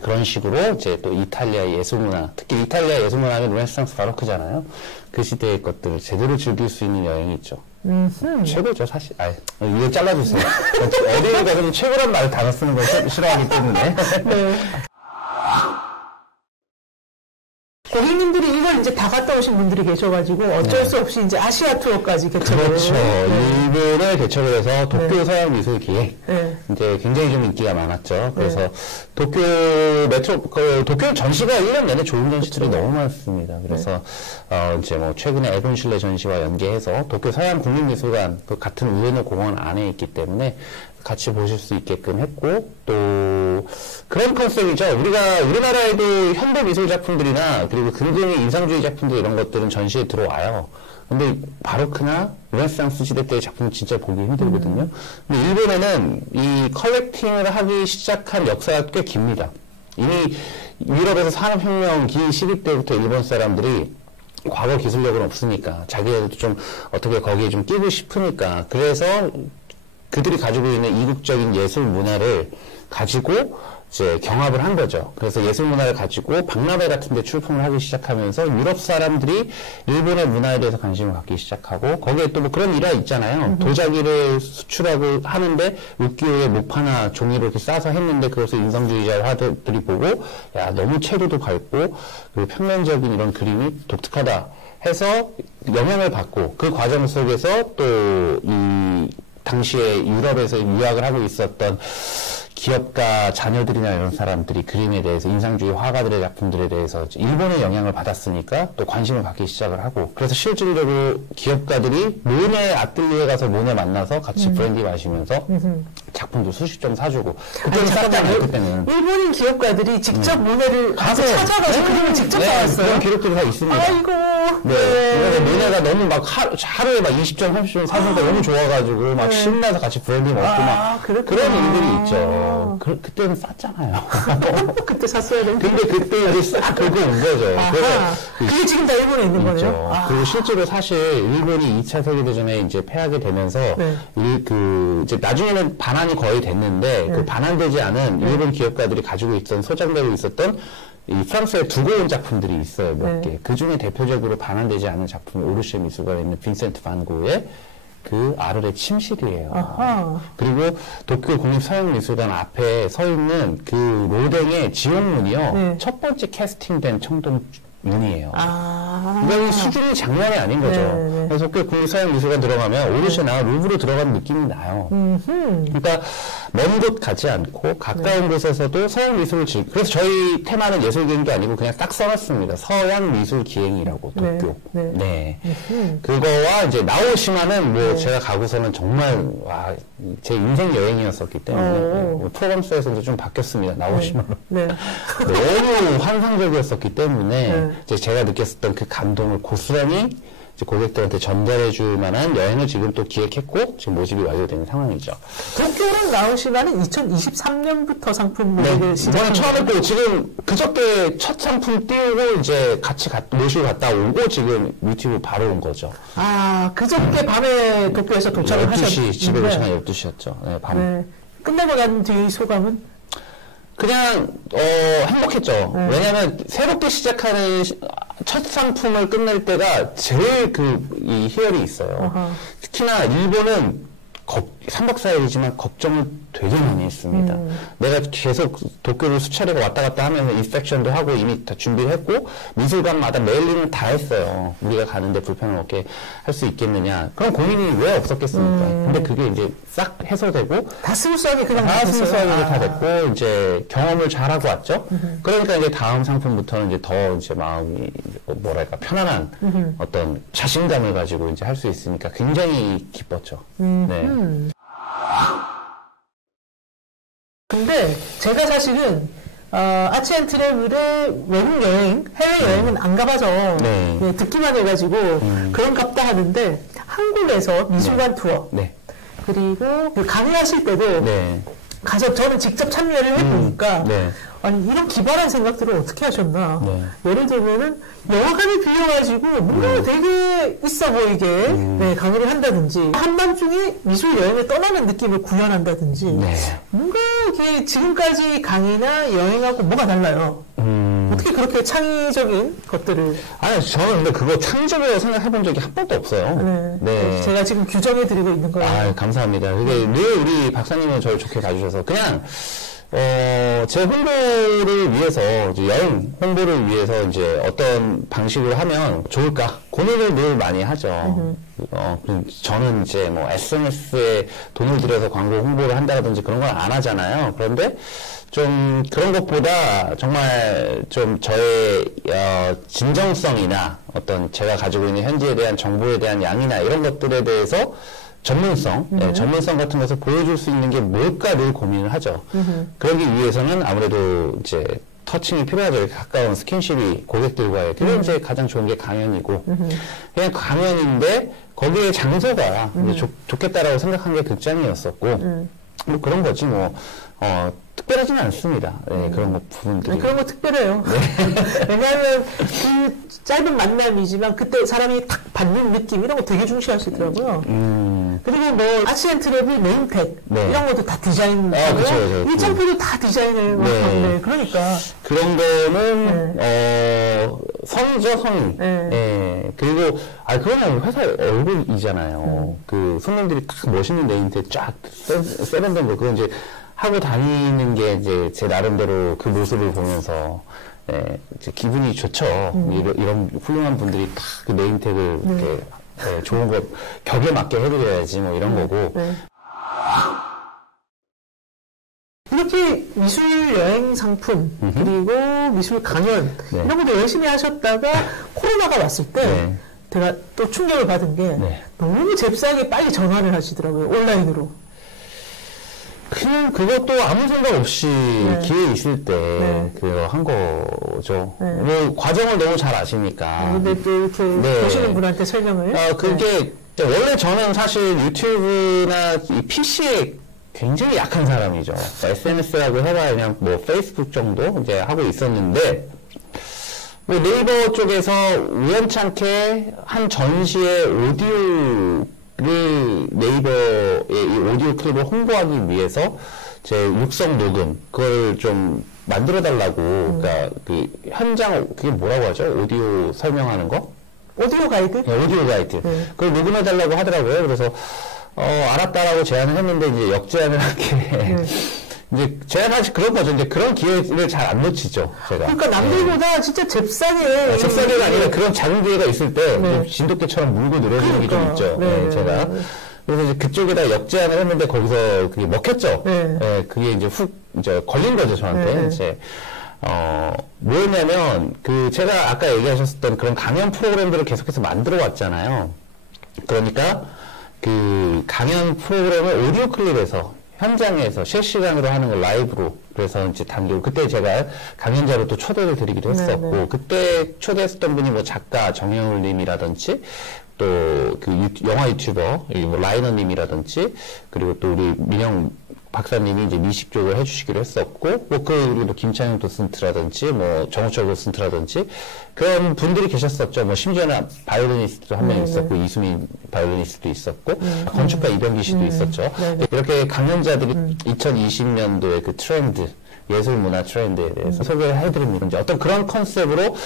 그런 식으로 이제 또 이탈리아의 예술문화, 특히 이탈리아 예술문화는 르네상스 바로크잖아요. 그 시대의 것들을 제대로 즐길 수 있는 여행이 있죠. 최고죠, 사실. 이거 잘라주세요. 어디에 가서는 최고란 말을 단어 쓰는 걸 싫어하기 때문에. 네. 고객님들이 이걸 이제 다 갔다 오신 분들이 계셔가지고 어쩔 수 없이 이제 아시아 투어까지 개척을. 그렇죠. 일본에 개척을 해서 도쿄 서양 미술 기획. 이제 굉장히 좀 인기가 많았죠. 그래서 도쿄 전시가 1년 내내 좋은 전시들이 너무 많습니다. 그래서 이제 뭐 최근에 에곤실레 전시와 연계해서 도쿄 서양 국립미술관 그 같은 우에노 공원 안에 있기 때문에 같이 보실 수 있게끔 했고 또 그런 컨셉이죠. 우리나라에도 현대 미술 작품들이나 그리고 근근히 인상주의 작품들 이런 것들은 전시에 들어와요. 근데 바로크나 르네상스 시대 때의 작품은 진짜 보기 힘들거든요. 근데 일본에는 이 컬렉팅을 하기 시작한 역사가 꽤 깁니다. 이미 유럽에서 산업혁명기 시기 때부터 일본 사람들이 과거 기술력은 없으니까 자기들도 좀 어떻게 거기에 좀 끼고 싶으니까 그래서 그들이 가지고 있는 이국적인 예술 문화를 가지고 이제 경합을 한 거죠. 그래서 예술 문화를 가지고 박람회 같은 데 출품을 하기 시작하면서 유럽 사람들이 일본의 문화에 대해서 관심을 갖기 시작하고 거기에 또 뭐 그런 일화 있잖아요. 도자기를 수출하고 하는데 우키요에 목파나 종이를 이렇게 싸서 했는데 그것을 인상주의자들이 보고 야 너무 채도도 밝고 그리고 평면적인 이런 그림이 독특하다 해서 영향을 받고 그 과정 속에서 또 이 당시에 유럽에서 유학을 하고 있었던 기업가 자녀들이나 이런 사람들이 그림에 대해서 인상주의 화가들의 작품들에 대해서 일본의 영향을 받았으니까 또 관심을 갖기 시작을 하고 그래서 실질적으로 기업가들이 모네 아틀리에 가서 모네 만나서 같이 브랜디 마시면서 작품도 수십 점 사주고 그때는 쌌잖아요. 그때는 일본인 기업가들이 직접 모네를 찾아가서 그림을 직접 사왔어요. 그런 기록들이 다 있습니다. 아이고. 그래서 모네가 너무 막 하루에 막 20점, 30점 사주니까 너무 좋아가지고 막 신나서 같이 브랜디 먹고 막 그런 일들이 있죠. 그때는 쌌잖아요. 그때 샀어야 되는데. 근데 그때 이제 싹 긁고 온 거죠. 그래서 그게 지금 다 일본에 있는 거네요. 그리고 실제로 사실 일본이 2차 세계대전에 이제 패하게 되면서 이제 나중에는 반환이 거의 됐는데 그 반환되지 않은 일본 기업가들이 가지고 있던 소장되고 있었던 이 프랑스에 두고 온 작품들이 있어요, 몇 개. 그 중에 대표적으로 반환되지 않은 작품이 오르쉐 미술관에 있는 빈센트 반 고흐의 그 아르레 침실이에요. 아하. 그리고 도쿄 국립서양미술관 앞에 서 있는 그 로댕의 지옥문이요. 첫 번째 캐스팅된 청동문이에요. 이건 수준이 장난이 아닌 거죠. 그래서 도쿄 국립서양미술관 들어가면 오르쉐나 루브르 들어가는 느낌이 나요. 그러니까 먼 곳 가지 않고 가까운 곳에서도 서양미술을 그래서 저희 테마는 예술기행도 아니고 그냥 딱 써놨습니다. 서양미술기행이라고 도쿄. 그거와 이제 나오시마는 뭐 제가 가고서는 정말 제 인생 여행이었었기 때문에 프로그램스에서도 좀 바뀌었습니다. 나오시마로. 너무 환상적이었었기 때문에 이제 제가 느꼈었던 그 감동을 고스란히 이제 고객들한테 전달해줄 만한 여행을 지금 또 기획했고 지금 모집이 완료되는 상황이죠. 도쿄랑 나오시마는 2023년부터 상품 모집을 이번에 처음 했고 지금 그저께 첫 상품 띄우고 이제 같이 모시고 갔다 오고 지금 유튜브 바로 온 거죠. 그저께 밤에 도쿄에서 도착을 12시 집에 오시면 12시였죠. 네, 밤에. 끝나고 난 뒤 소감은? 그냥 행복했죠. 왜냐하면 새롭게 시작하는 첫 상품을 끝낼 때가 제일 이 희열이 있어요. 특히나 일본은 3박 4일이지만 걱정을 되게 많이 했습니다. 내가 계속 도쿄를 수차례가 왔다 갔다 하면서 인스펙션도 하고 이미 다 준비를 했고 미술관마다 메일링을 다 했어요. 우리가 가는데 불편을 없게 할 수 있겠느냐. 그런 고민이 왜 없었겠습니까? 근데 그게 이제 싹 해소되고 다 스무스하게 그냥 다 됐어요. 스무스하게 다 됐고 이제 경험을 잘하고 왔죠. 그러니까 이제 다음 상품부터는 이제 더 이제 마음이 뭐랄까 편안한 어떤 자신감을 가지고 이제 할 수 있으니까 굉장히 기뻤죠. 네. 근데 제가 사실은 아치앤 트래블의 외국 여행, 해외 여행은 안 가봐서 네. 네, 듣기만 해가지고 그런 갑다 하는데 한국에서 미술관 투어 네. 그리고 그 강의하실 때도 네. 가서 저는 직접 참여를 해보니까 네. 아니 이런 기발한 생각들을 어떻게 하셨나. 네. 예를 들면은 영화관을 빌려가지고 뭔가 되게 있어 보이게 네, 강의를 한다든지 한밤중에 미술 여행을 떠나는 느낌을 구현한다든지 네. 뭔가 이게 지금까지 강의나 여행하고 뭐가 달라요. 어떻게 그렇게 창의적인 것들을 아니 저는 근데 그거 창의적이라고 생각해 본 적이 한 번도 없어요. 네. 네. 제가 지금 규정해 드리고 있는 거예요. 아, 감사합니다. 그게 늘 우리 박사님은 저를 좋게 봐주셔서 그냥 제 홍보를 위해서 이제 여행 홍보를 위해서 이제 어떤 방식으로 하면 좋을까 고민을 늘 많이 하죠. 저는 이제 뭐 SNS에 돈을 들여서 광고 홍보를 한다든지 그런 건 안 하잖아요. 그런데 좀 그런 것보다 정말 좀 저의 진정성이나 어떤 제가 가지고 있는 현지에 대한 정보에 대한 양이나 이런 것들에 대해서 전문성, 전문성 같은 것을 보여줄 수 있는 게 뭘까 늘 고민을 하죠. 그러기 위해서는 아무래도 이제 터칭이 필요하죠. 가까운 스킨십이 고객들과의. 그게 이제 가장 좋은 게 강연이고. 그냥 강연인데 거기에 장소가 이제 좋겠다라고 생각한 게 극장이었었고. 뭐 그런 거지 뭐. 특별하지는 않습니다. 네, 그런 거 부분들이. 네, 그런 거 특별해요. 네. 왜냐하면 그 짧은 만남이지만 그때 사람이 탁 받는 느낌 이런 거 되게 중시하시더라고요. 그리고 뭐 아치앤 트래블 네임택 네. 이런 것도 다 디자인. 그쵸. 일정표도 다 디자인을 하는데 그러니까 그런 거는 성이죠 성이. 네. 그리고 그거는 회사 얼굴이잖아요. 그 손님들이 딱 멋있는 네임택 쫙 세련된 거 그거 이제 하고 다니는 게 이제 제 나름대로 그 모습을 보면서 이제 기분이 좋죠. 이런 훌륭한 분들이 딱 그 네임택을 이렇게 좋은 거 격에 맞게 해드려야지 뭐 이런 거고. 이렇게 미술 여행 상품 그리고 미술 강연 이런 것도 열심히 하셨다가 코로나가 왔을 때 제가 또 충격을 받은 게 너무 잽싸게 빨리 전환을 하시더라고요. 온라인으로. 그냥 그것도 아무 생각 없이 기회 있을 때 그거 한 거죠. 뭐 과정을 너무 잘 아시니까. 근데 또 이렇게 보시는 분한테 설명을. 그게 원래 저는 사실 유튜브나 이 PC에 굉장히 약한 사람이죠. SNS라고 해봐야 그냥 뭐 페이스북 정도 이제 하고 있었는데 뭐 네이버 쪽에서 우연찮게 한 전시의 오디오를 네이버의 이 오디오 클립을 홍보하기 위해서 제 육성 녹음 그걸 좀 만들어 달라고 그러니까 그 현장 그게 뭐라고 하죠? 오디오 설명하는 거? 오디오 가이드? 네, 오디오 가이드. 그걸 녹음해 달라고 하더라고요. 그래서 알았다라고 제안을 했는데 이제 역제안을 한 게 이제 제가 사실 그런 거죠. 이제 그런 기회를 잘 안 놓치죠, 제가. 그러니까 남들보다 진짜 잽싸게. 잽싸게가 아니라 그런 작은 기회가 있을 때 진돗개처럼 물고 늘어지는 게 좀 있죠. 제가. 그래서 이제 그쪽에다 역제안을 했는데 거기서 그게 먹혔죠. 그게 이제 이제 걸린 거죠, 저한테. 이제. 뭐였냐면, 제가 아까 얘기하셨던 그런 강연 프로그램들을 계속해서 만들어 왔잖아요. 그러니까, 강연 프로그램을 오디오 클립에서, 현장에서 실시간으로 하는 걸 라이브로, 그래서 이제 단독, 그때 제가 강연자로 또 초대를 드리기도 했었고, 그때 초대했었던 분이 뭐 작가 정영울 님이라든지, 또 영화 유튜버, 뭐 라이너님이라든지, 그리고 또 우리 민영 박사님이 이제 미식 쪽을 해주시기로 했었고, 그리고 뭐 김창현 도슨트라든지, 뭐 정우철 도슨트라든지, 그런 분들이 계셨었죠. 뭐 심지어는 바이올리니스트도 한 명 있었고, 이수민 바이올리니스트도 있었고, 건축가 이병기 씨도 있었죠. 이렇게 강연자들이 2020년도의 그 트렌드, 예술 문화 트렌드에 대해서 소개를 해드립니다. 이제 어떤 그런 컨셉으로,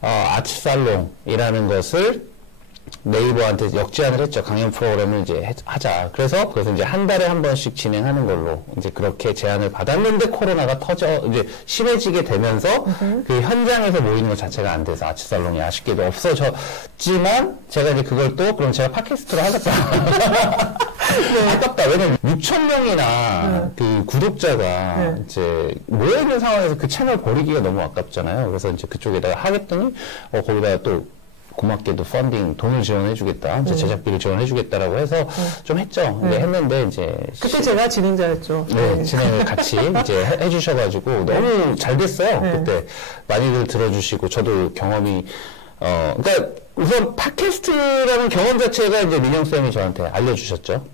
아트살롱이라는 것을 네이버한테 역제안을 했죠. 강연 프로그램을 이제 하자. 그래서 이제 한 달에 한 번씩 진행하는 걸로 이제 그렇게 제안을 받았는데 코로나가 이제 심해지게 되면서 그 현장에서 모이는 것 자체가 안 돼서 아치살롱이 아쉽게도 없어졌지만 제가 이제 그걸 또 그럼 제가 팟캐스트로 하겠다. 네. 아깝다. 왜냐면 6,000명이나 그 구독자가 이제 모여있는 상황에서 그 채널 버리기가 너무 아깝잖아요. 그래서 이제 그쪽에다가 하겠더니 거기다가 또 고맙게도 펀딩 돈을 지원해주겠다, 이제 제작비를 지원해주겠다라고 해서 좀 했죠. 이제 했는데 이제 그때 제가 진행자였죠. 네, 진행을 같이 이제 해주셔가지고 너무 잘 됐어요. 그때 많이들 들어주시고 저도 경험이 그러니까 우선 팟캐스트라는 경험 자체가 이제 민영 쌤이 저한테 알려주셨죠.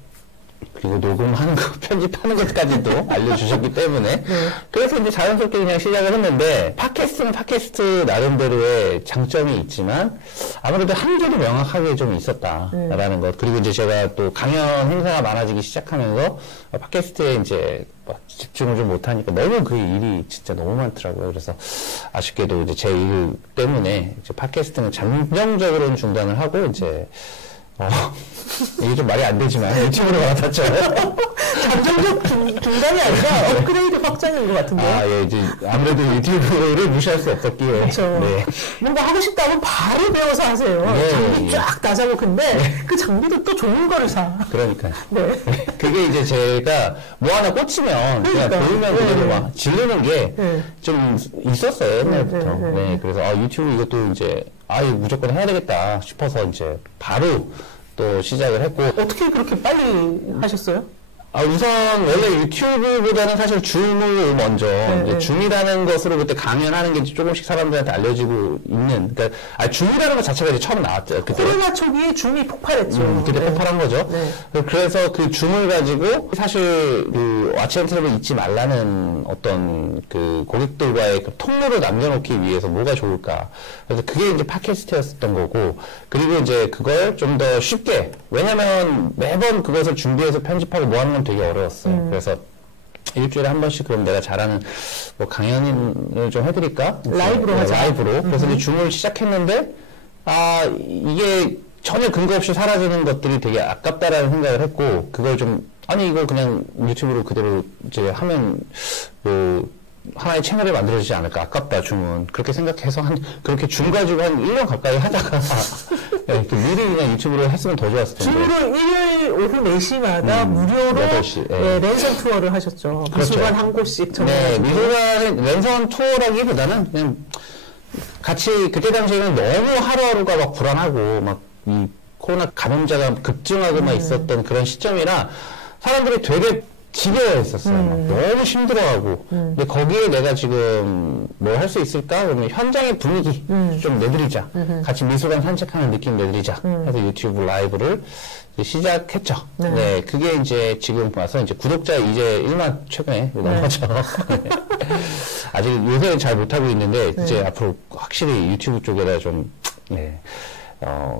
그리고 녹음하는 거, 편집하는 것까지도 알려주셨기 때문에. 그래서 이제 자연스럽게 그냥 시작을 했는데, 팟캐스트는 팟캐스트 나름대로의 장점이 있지만, 아무래도 한계도 명확하게 좀 있었다라는 것. 그리고 이제 제가 또 강연 행사가 많아지기 시작하면서, 팟캐스트에 이제 집중을 좀 못하니까 너무 그 일이 진짜 너무 많더라고요. 그래서 아쉽게도 이제 제 일 때문에, 이제 팟캐스트는 잠정적으로는 중단을 하고, 이제, 이게 좀 말이 안 되지만 유튜브로 갈아탔죠. 잠정적 중단이 아니라 업그레이드 확장인 것 같은데요. 아, 예, 이제 아무래도 유튜브를 무시할 수 없었기에. 그렇죠. 네. 뭔가 하고 싶다면 바로 배워서 하세요. 네, 장비 쫙 다 사고 근데 그 장비도 또 좋은 거를 사. 그러니까요. 네. 그게 이제 제가 뭐 하나 꽂히면 그냥 보이면 그대로 막 지르는 게 좀 있었어요, 옛날부터. 네. 그래서 유튜브 이것도 이제 무조건 해야 되겠다 싶어서 이제 바로 또 시작을 했고. 어떻게 그렇게 빨리 하셨어요? 우선 원래 유튜브보다는 사실 줌을 먼저 이제 줌이라는 것으로 그때 강연하는 게 조금씩 사람들한테 알려지고 있는, 그러니까 줌이라는 것 자체가 이제 처음 나왔죠. 그때. 코로나 초기에 줌이 폭발했죠. 그때 폭발한 거죠. 그래서 그 줌을 가지고 사실 그 와치앤트랩을 잊지 말라는 어떤 그 고객들과의 그 통로를 남겨놓기 위해서 뭐가 좋을까. 그래서 그게 이제 팟캐스트였었던 거고, 그리고 이제 그걸 좀 더 쉽게, 왜냐면 매번 그것을 준비해서 편집하고 뭐 하는 건 되게 어려웠어요. 그래서 일주일에 한 번씩 그럼 내가 잘하는 뭐 강연을 좀 해드릴까? 라이브로 하자. 라이브로. 그래서 이제 줌을 시작했는데, 이게 전혀 근거 없이 사라지는 것들이 되게 아깝다라는 생각을 했고, 그걸 좀, 이거 그냥 유튜브로 그대로 이제 하면, 하나의 채널이 만들어지지 않을까. 아깝다, 줌은. 그렇게 생각해서 그렇게 줌 가지고 한 1년 가까이 하다가, 네, 미리 그냥 유튜브로 했으면 더 좋았을 텐데. 줌으로 일요일 오후 4시마다 무료로 8시, 랜선 투어를 하셨죠. 그렇죠. 미술관 한 곳씩 네, 미술관 랜선 투어라기보다는 그냥 같이, 그때 당시에는 너무 하루하루가 막 불안하고, 막 이 코로나 감염자가 급증하고 막 있었던 그런 시점이라 사람들이 되게 지겨워 했었어요. 막 너무 힘들어하고. 근데 거기에 내가 지금 뭘 할 수 있을까? 그러면 현장의 분위기 좀 내드리자. 같이 미술관 산책하는 느낌 내드리자. 해서 유튜브 라이브를 시작했죠. 네. 그게 이제 지금 와서 이제 구독자 이제 1만 최근에 넘었죠. 아직 요새는 잘 못하고 있는데, 이제 앞으로 확실히 유튜브 쪽에다 좀,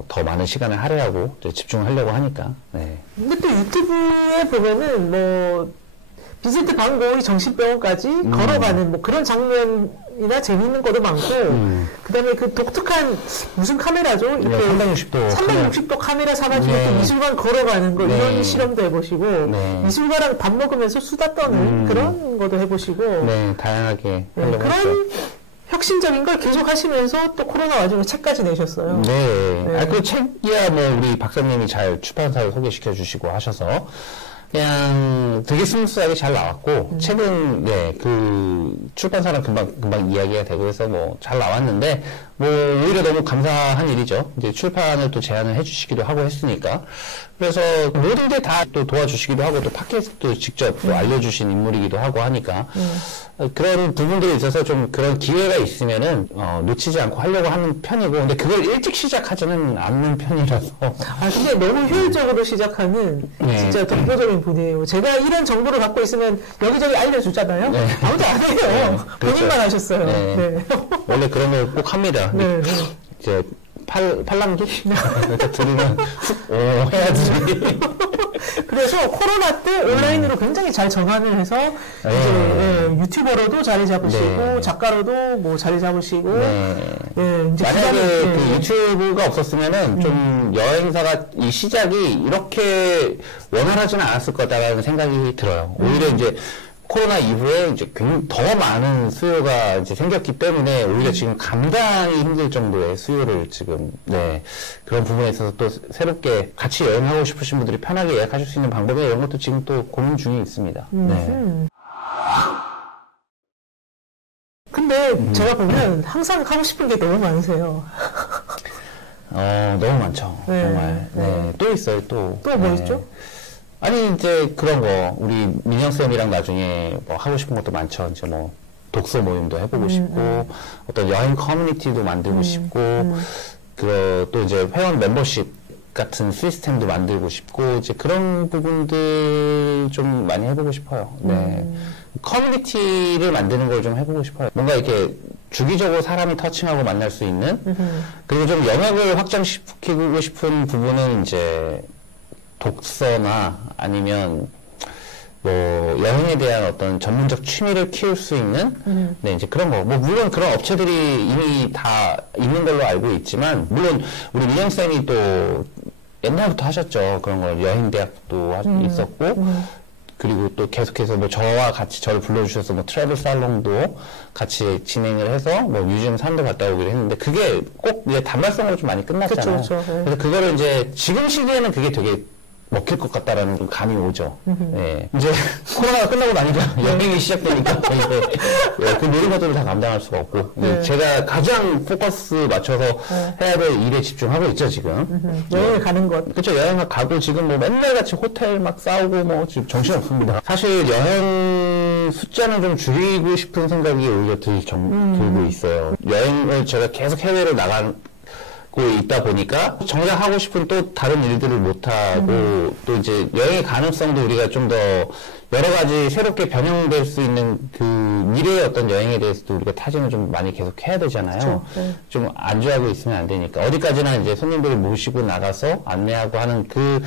더 많은 시간을 할애하고 집중하려고 하니까. 네. 근데 또 유튜브에 보면은 뭐 비지트 방고의 정신병원까지 걸어가는 뭐 그런 장면이나 재미있는 것도 많고, 그다음에 그 독특한 무슨 카메라죠? 이렇게 360도 카메라 사가지고 또 미술관 걸어가는 거 이런 실험도 해보시고, 미술관랑 밥 먹으면서 수다 떠는 그런 것도 해보시고, 다양하게 하려고 했죠. 그런 혁신적인 걸 계속 하시면서 또 코로나 와중에 책까지 내셨어요. 네. 그 책이야 뭐 우리 박사님이 잘 출판사를 소개시켜 주시고 하셔서 그냥 되게 스무스하게 잘 나왔고, 책은 그 출판사랑 금방 이야기가 되고 해서 뭐 잘 나왔는데, 뭐 오히려 너무 감사한 일이죠. 이제 출판을 또 제안을 해주시기도 하고 했으니까. 그래서 모든 게 다 또 도와주시기도 하고, 또 팟캐스트도 직접 또 알려주신 인물이기도 하고 하니까 그런 부분들에 있어서 좀 그런 기회가 있으면은 놓치지 않고 하려고 하는 편이고, 근데 그걸 일찍 시작하지는 않는 편이라서. 근데 너무 효율적으로 시작하는 진짜 독보적인 분이에요. 제가 이런 정보를 갖고 있으면 여기저기 알려주잖아요. 아무도 안 해요. 그렇죠. 본인만 하셨어요. 원래 그런 걸 꼭 합니다. 이제 팔랑기? 들으면 해야지. 그래서 코로나 때 온라인으로 굉장히 잘 전환을 해서 이제 유튜버로도 자리 잡으시고 작가로도 뭐 자리 잡으시고 이제 만약에 그 유튜브가 없었으면은 좀 여행사가 이 시작이 이렇게 원활하지는 않았을 거다라는 생각이 들어요. 오히려 이제 코로나 이후에 이제 더 많은 수요가 이제 생겼기 때문에 오히려 지금 감당이 힘들 정도의 수요를 지금, 그런 부분에 있어서 또 새롭게 같이 여행하고 싶으신 분들이 편하게 예약하실 수 있는 방법에 이런 것도 지금 또 고민 중에 있습니다. 근데 제가 보면 항상 하고 싶은 게 너무 많으세요. 너무 많죠. 정말. 또 있어요, 또. 또 뭐 있죠? 아니, 이제 그런 거, 우리 민영쌤이랑 나중에 뭐 하고 싶은 것도 많죠. 이제 뭐, 독서 모임도 해보고 싶고, 어떤 여행 커뮤니티도 만들고 싶고, 또 이제 회원 멤버십 같은 시스템도 만들고 싶고, 이제 그런 부분들 좀 많이 해보고 싶어요. 커뮤니티를 만드는 걸 좀 해보고 싶어요. 뭔가 이렇게 주기적으로 사람이 터칭하고 만날 수 있는, 그리고 좀 영역을 확장시키고 싶은 부분은 이제, 독서나 아니면 뭐 여행에 대한 어떤 전문적 취미를 키울 수 있는 이제 그런 거. 뭐 물론 그런 업체들이 이미 다 있는 걸로 알고 있지만 물론 우리 민영 쌤이 또 옛날부터 하셨죠. 그런 걸 여행 대학도 있었고 그리고 또 계속해서 뭐 저와 같이 저를 불러주셔서 뭐 트래블 살롱도 같이 진행을 해서 뭐 뮤지엄 산도 갔다 오기로 했는데 그게 꼭 이제 단발성으로 좀 많이 끝났잖아요. 그쵸. 그래서 그거를 이제 지금 시기에는 그게 되게 먹힐 것 같다라는 좀 감이 오죠. 이제 코로나가 끝나고 나니까 여행이 시작되니까 이제 그 모든 것들을 다 감당할 수가 없고 제가 가장 포커스 맞춰서 해야 될 일에 집중하고 있죠 지금. 여행을 가는 것. 그렇죠. 여행을 가고 지금 뭐 맨날 같이 호텔 막 싸우고 뭐 지금 정신 없습니다. 사실 여행 숫자는 좀 줄이고 싶은 생각이 오히려 들고 있어요. 여행을 제가 계속 해외를 나가고 있다 보니까 정작 하고 싶은 또 다른 일들을 못하고 또 이제 여행의 가능성도 우리가 좀 더 여러 가지 새롭게 변형될 수 있는 그 미래의 어떤 여행에 대해서도 우리가 타진을 좀 많이 계속 해야 되잖아요. 좀 안주하고 있으면 안 되니까 어디까지나 이제 손님들을 모시고 나가서 안내하고 하는 그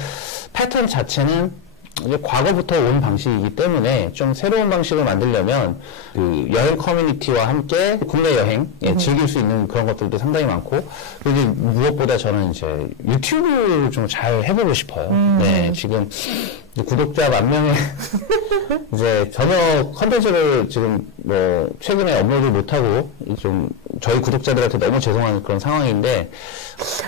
패턴 자체는 이제 과거부터 온 방식이기 때문에 좀 새로운 방식을 만들려면 그 여행 커뮤니티와 함께 국내 여행 즐길 수 있는 그런 것들도 상당히 많고 그리고 무엇보다 저는 이제 유튜브를 좀 잘 해보고 싶어요. 네, 지금 구독자 10,000명에 이제 전혀 컨텐츠를 지금 뭐 최근에 업로드 못하고 좀 저희 구독자들한테 너무 죄송한 그런 상황인데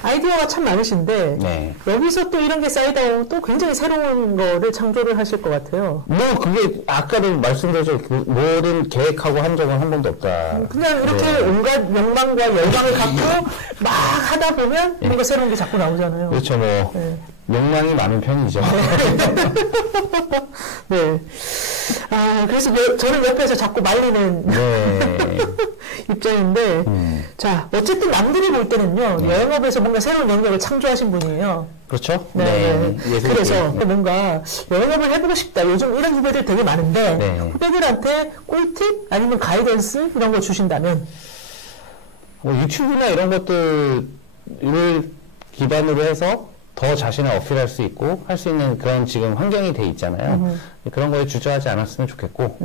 아이디어가 참 많으신데 여기서 또 이런 게 쌓이다 보면 또 굉장히 새로운 거를 창조를 하실 것 같아요. 뭐 그게 아까도 말씀드렸죠. 그 모든 계획하고 한 적은 한 번도 없다. 그냥 이렇게 온갖 욕망과 열망을 갖고 막 하다 보면 뭔가 새로운 게 자꾸 나오잖아요. 그렇죠. 뭐 욕망이 많은 편이죠. 네. 아, 그래서 저는 옆에서 자꾸 말리는 입장인데, 자, 어쨌든 남들이 볼 때는요, 여행업에서 뭔가 새로운 영역을 창조하신 분이에요. 그렇죠. 그래서 뭔가 여행업을 해보고 싶다. 요즘 이런 후배들 되게 많은데, 후배들한테 꿀팁? 아니면 가이던스? 이런 걸 주신다면? 유튜브나 이런 것들을 기반으로 해서 더 자신을 어필할 수 있고 할 수 있는 그런 지금 환경이 돼 있잖아요. 그런 거에 주저하지 않았으면 좋겠고,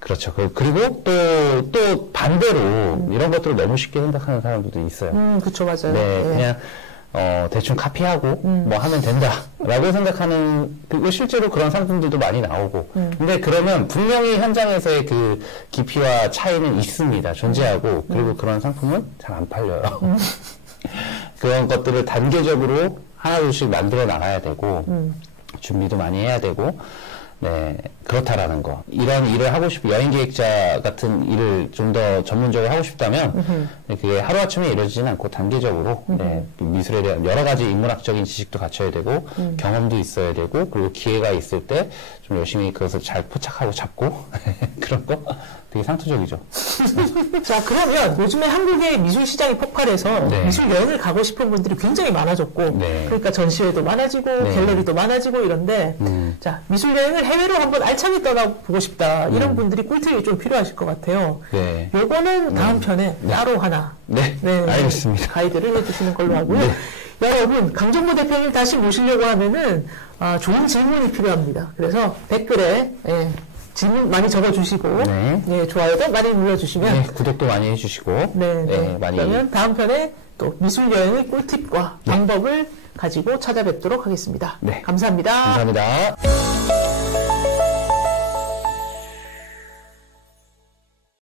그렇죠. 그리고 또 반대로 이런 것들을 너무 쉽게 생각하는 사람들도 있어요. 그쵸, 맞아요. 그냥 대충 카피하고 뭐 하면 된다라고 생각하는 그리고 실제로 그런 상품들도 많이 나오고. 근데 그러면 분명히 현장에서의 그 깊이와 차이는 있습니다. 존재하고 그리고 그런 상품은 잘 안 팔려요. 그런 것들을 단계적으로 하나둘씩 만들어 나가야 되고 준비도 많이 해야 되고 그렇다라는 거. 이런 일을 하고 싶은 여행 기획자 같은 일을 좀 더 전문적으로 하고 싶다면 그게 하루아침에 이루어지지는 않고 단계적으로 미술에 대한 여러 가지 인문학적인 지식도 갖춰야 되고 경험도 있어야 되고 그리고 기회가 있을 때 좀 열심히 그것을 잘 포착하고 잡고 그런 거 되게 상투적이죠. 자, 그러면 요즘에 한국의 미술 시장이 폭발해서 네. 미술 여행을 가고 싶은 분들이 굉장히 많아졌고, 네. 그러니까 전시회도 많아지고, 네. 갤러리도 많아지고 이런데, 자, 미술 여행을 해외로 한번 알차게 떠나보고 싶다. 이런 분들이 꿀팁이 좀 필요하실 것 같아요. 네. 요거는 다음 편에 따로 하나. 네. 알겠습니다. 가이드를 해주시는 걸로 하고요. 네. 여러분, 강정모 대표님 다시 모시려고 하면은, 좋은 질문이 필요합니다. 그래서 댓글에, 질문 많이 적어주시고, 네. 좋아요도 많이 눌러주시면, 네, 구독도 많이 해주시고, 많이. 그러면 다음 편에 또 미술 여행의 꿀팁과 방법을 가지고 찾아뵙도록 하겠습니다. 네. 감사합니다. 감사합니다.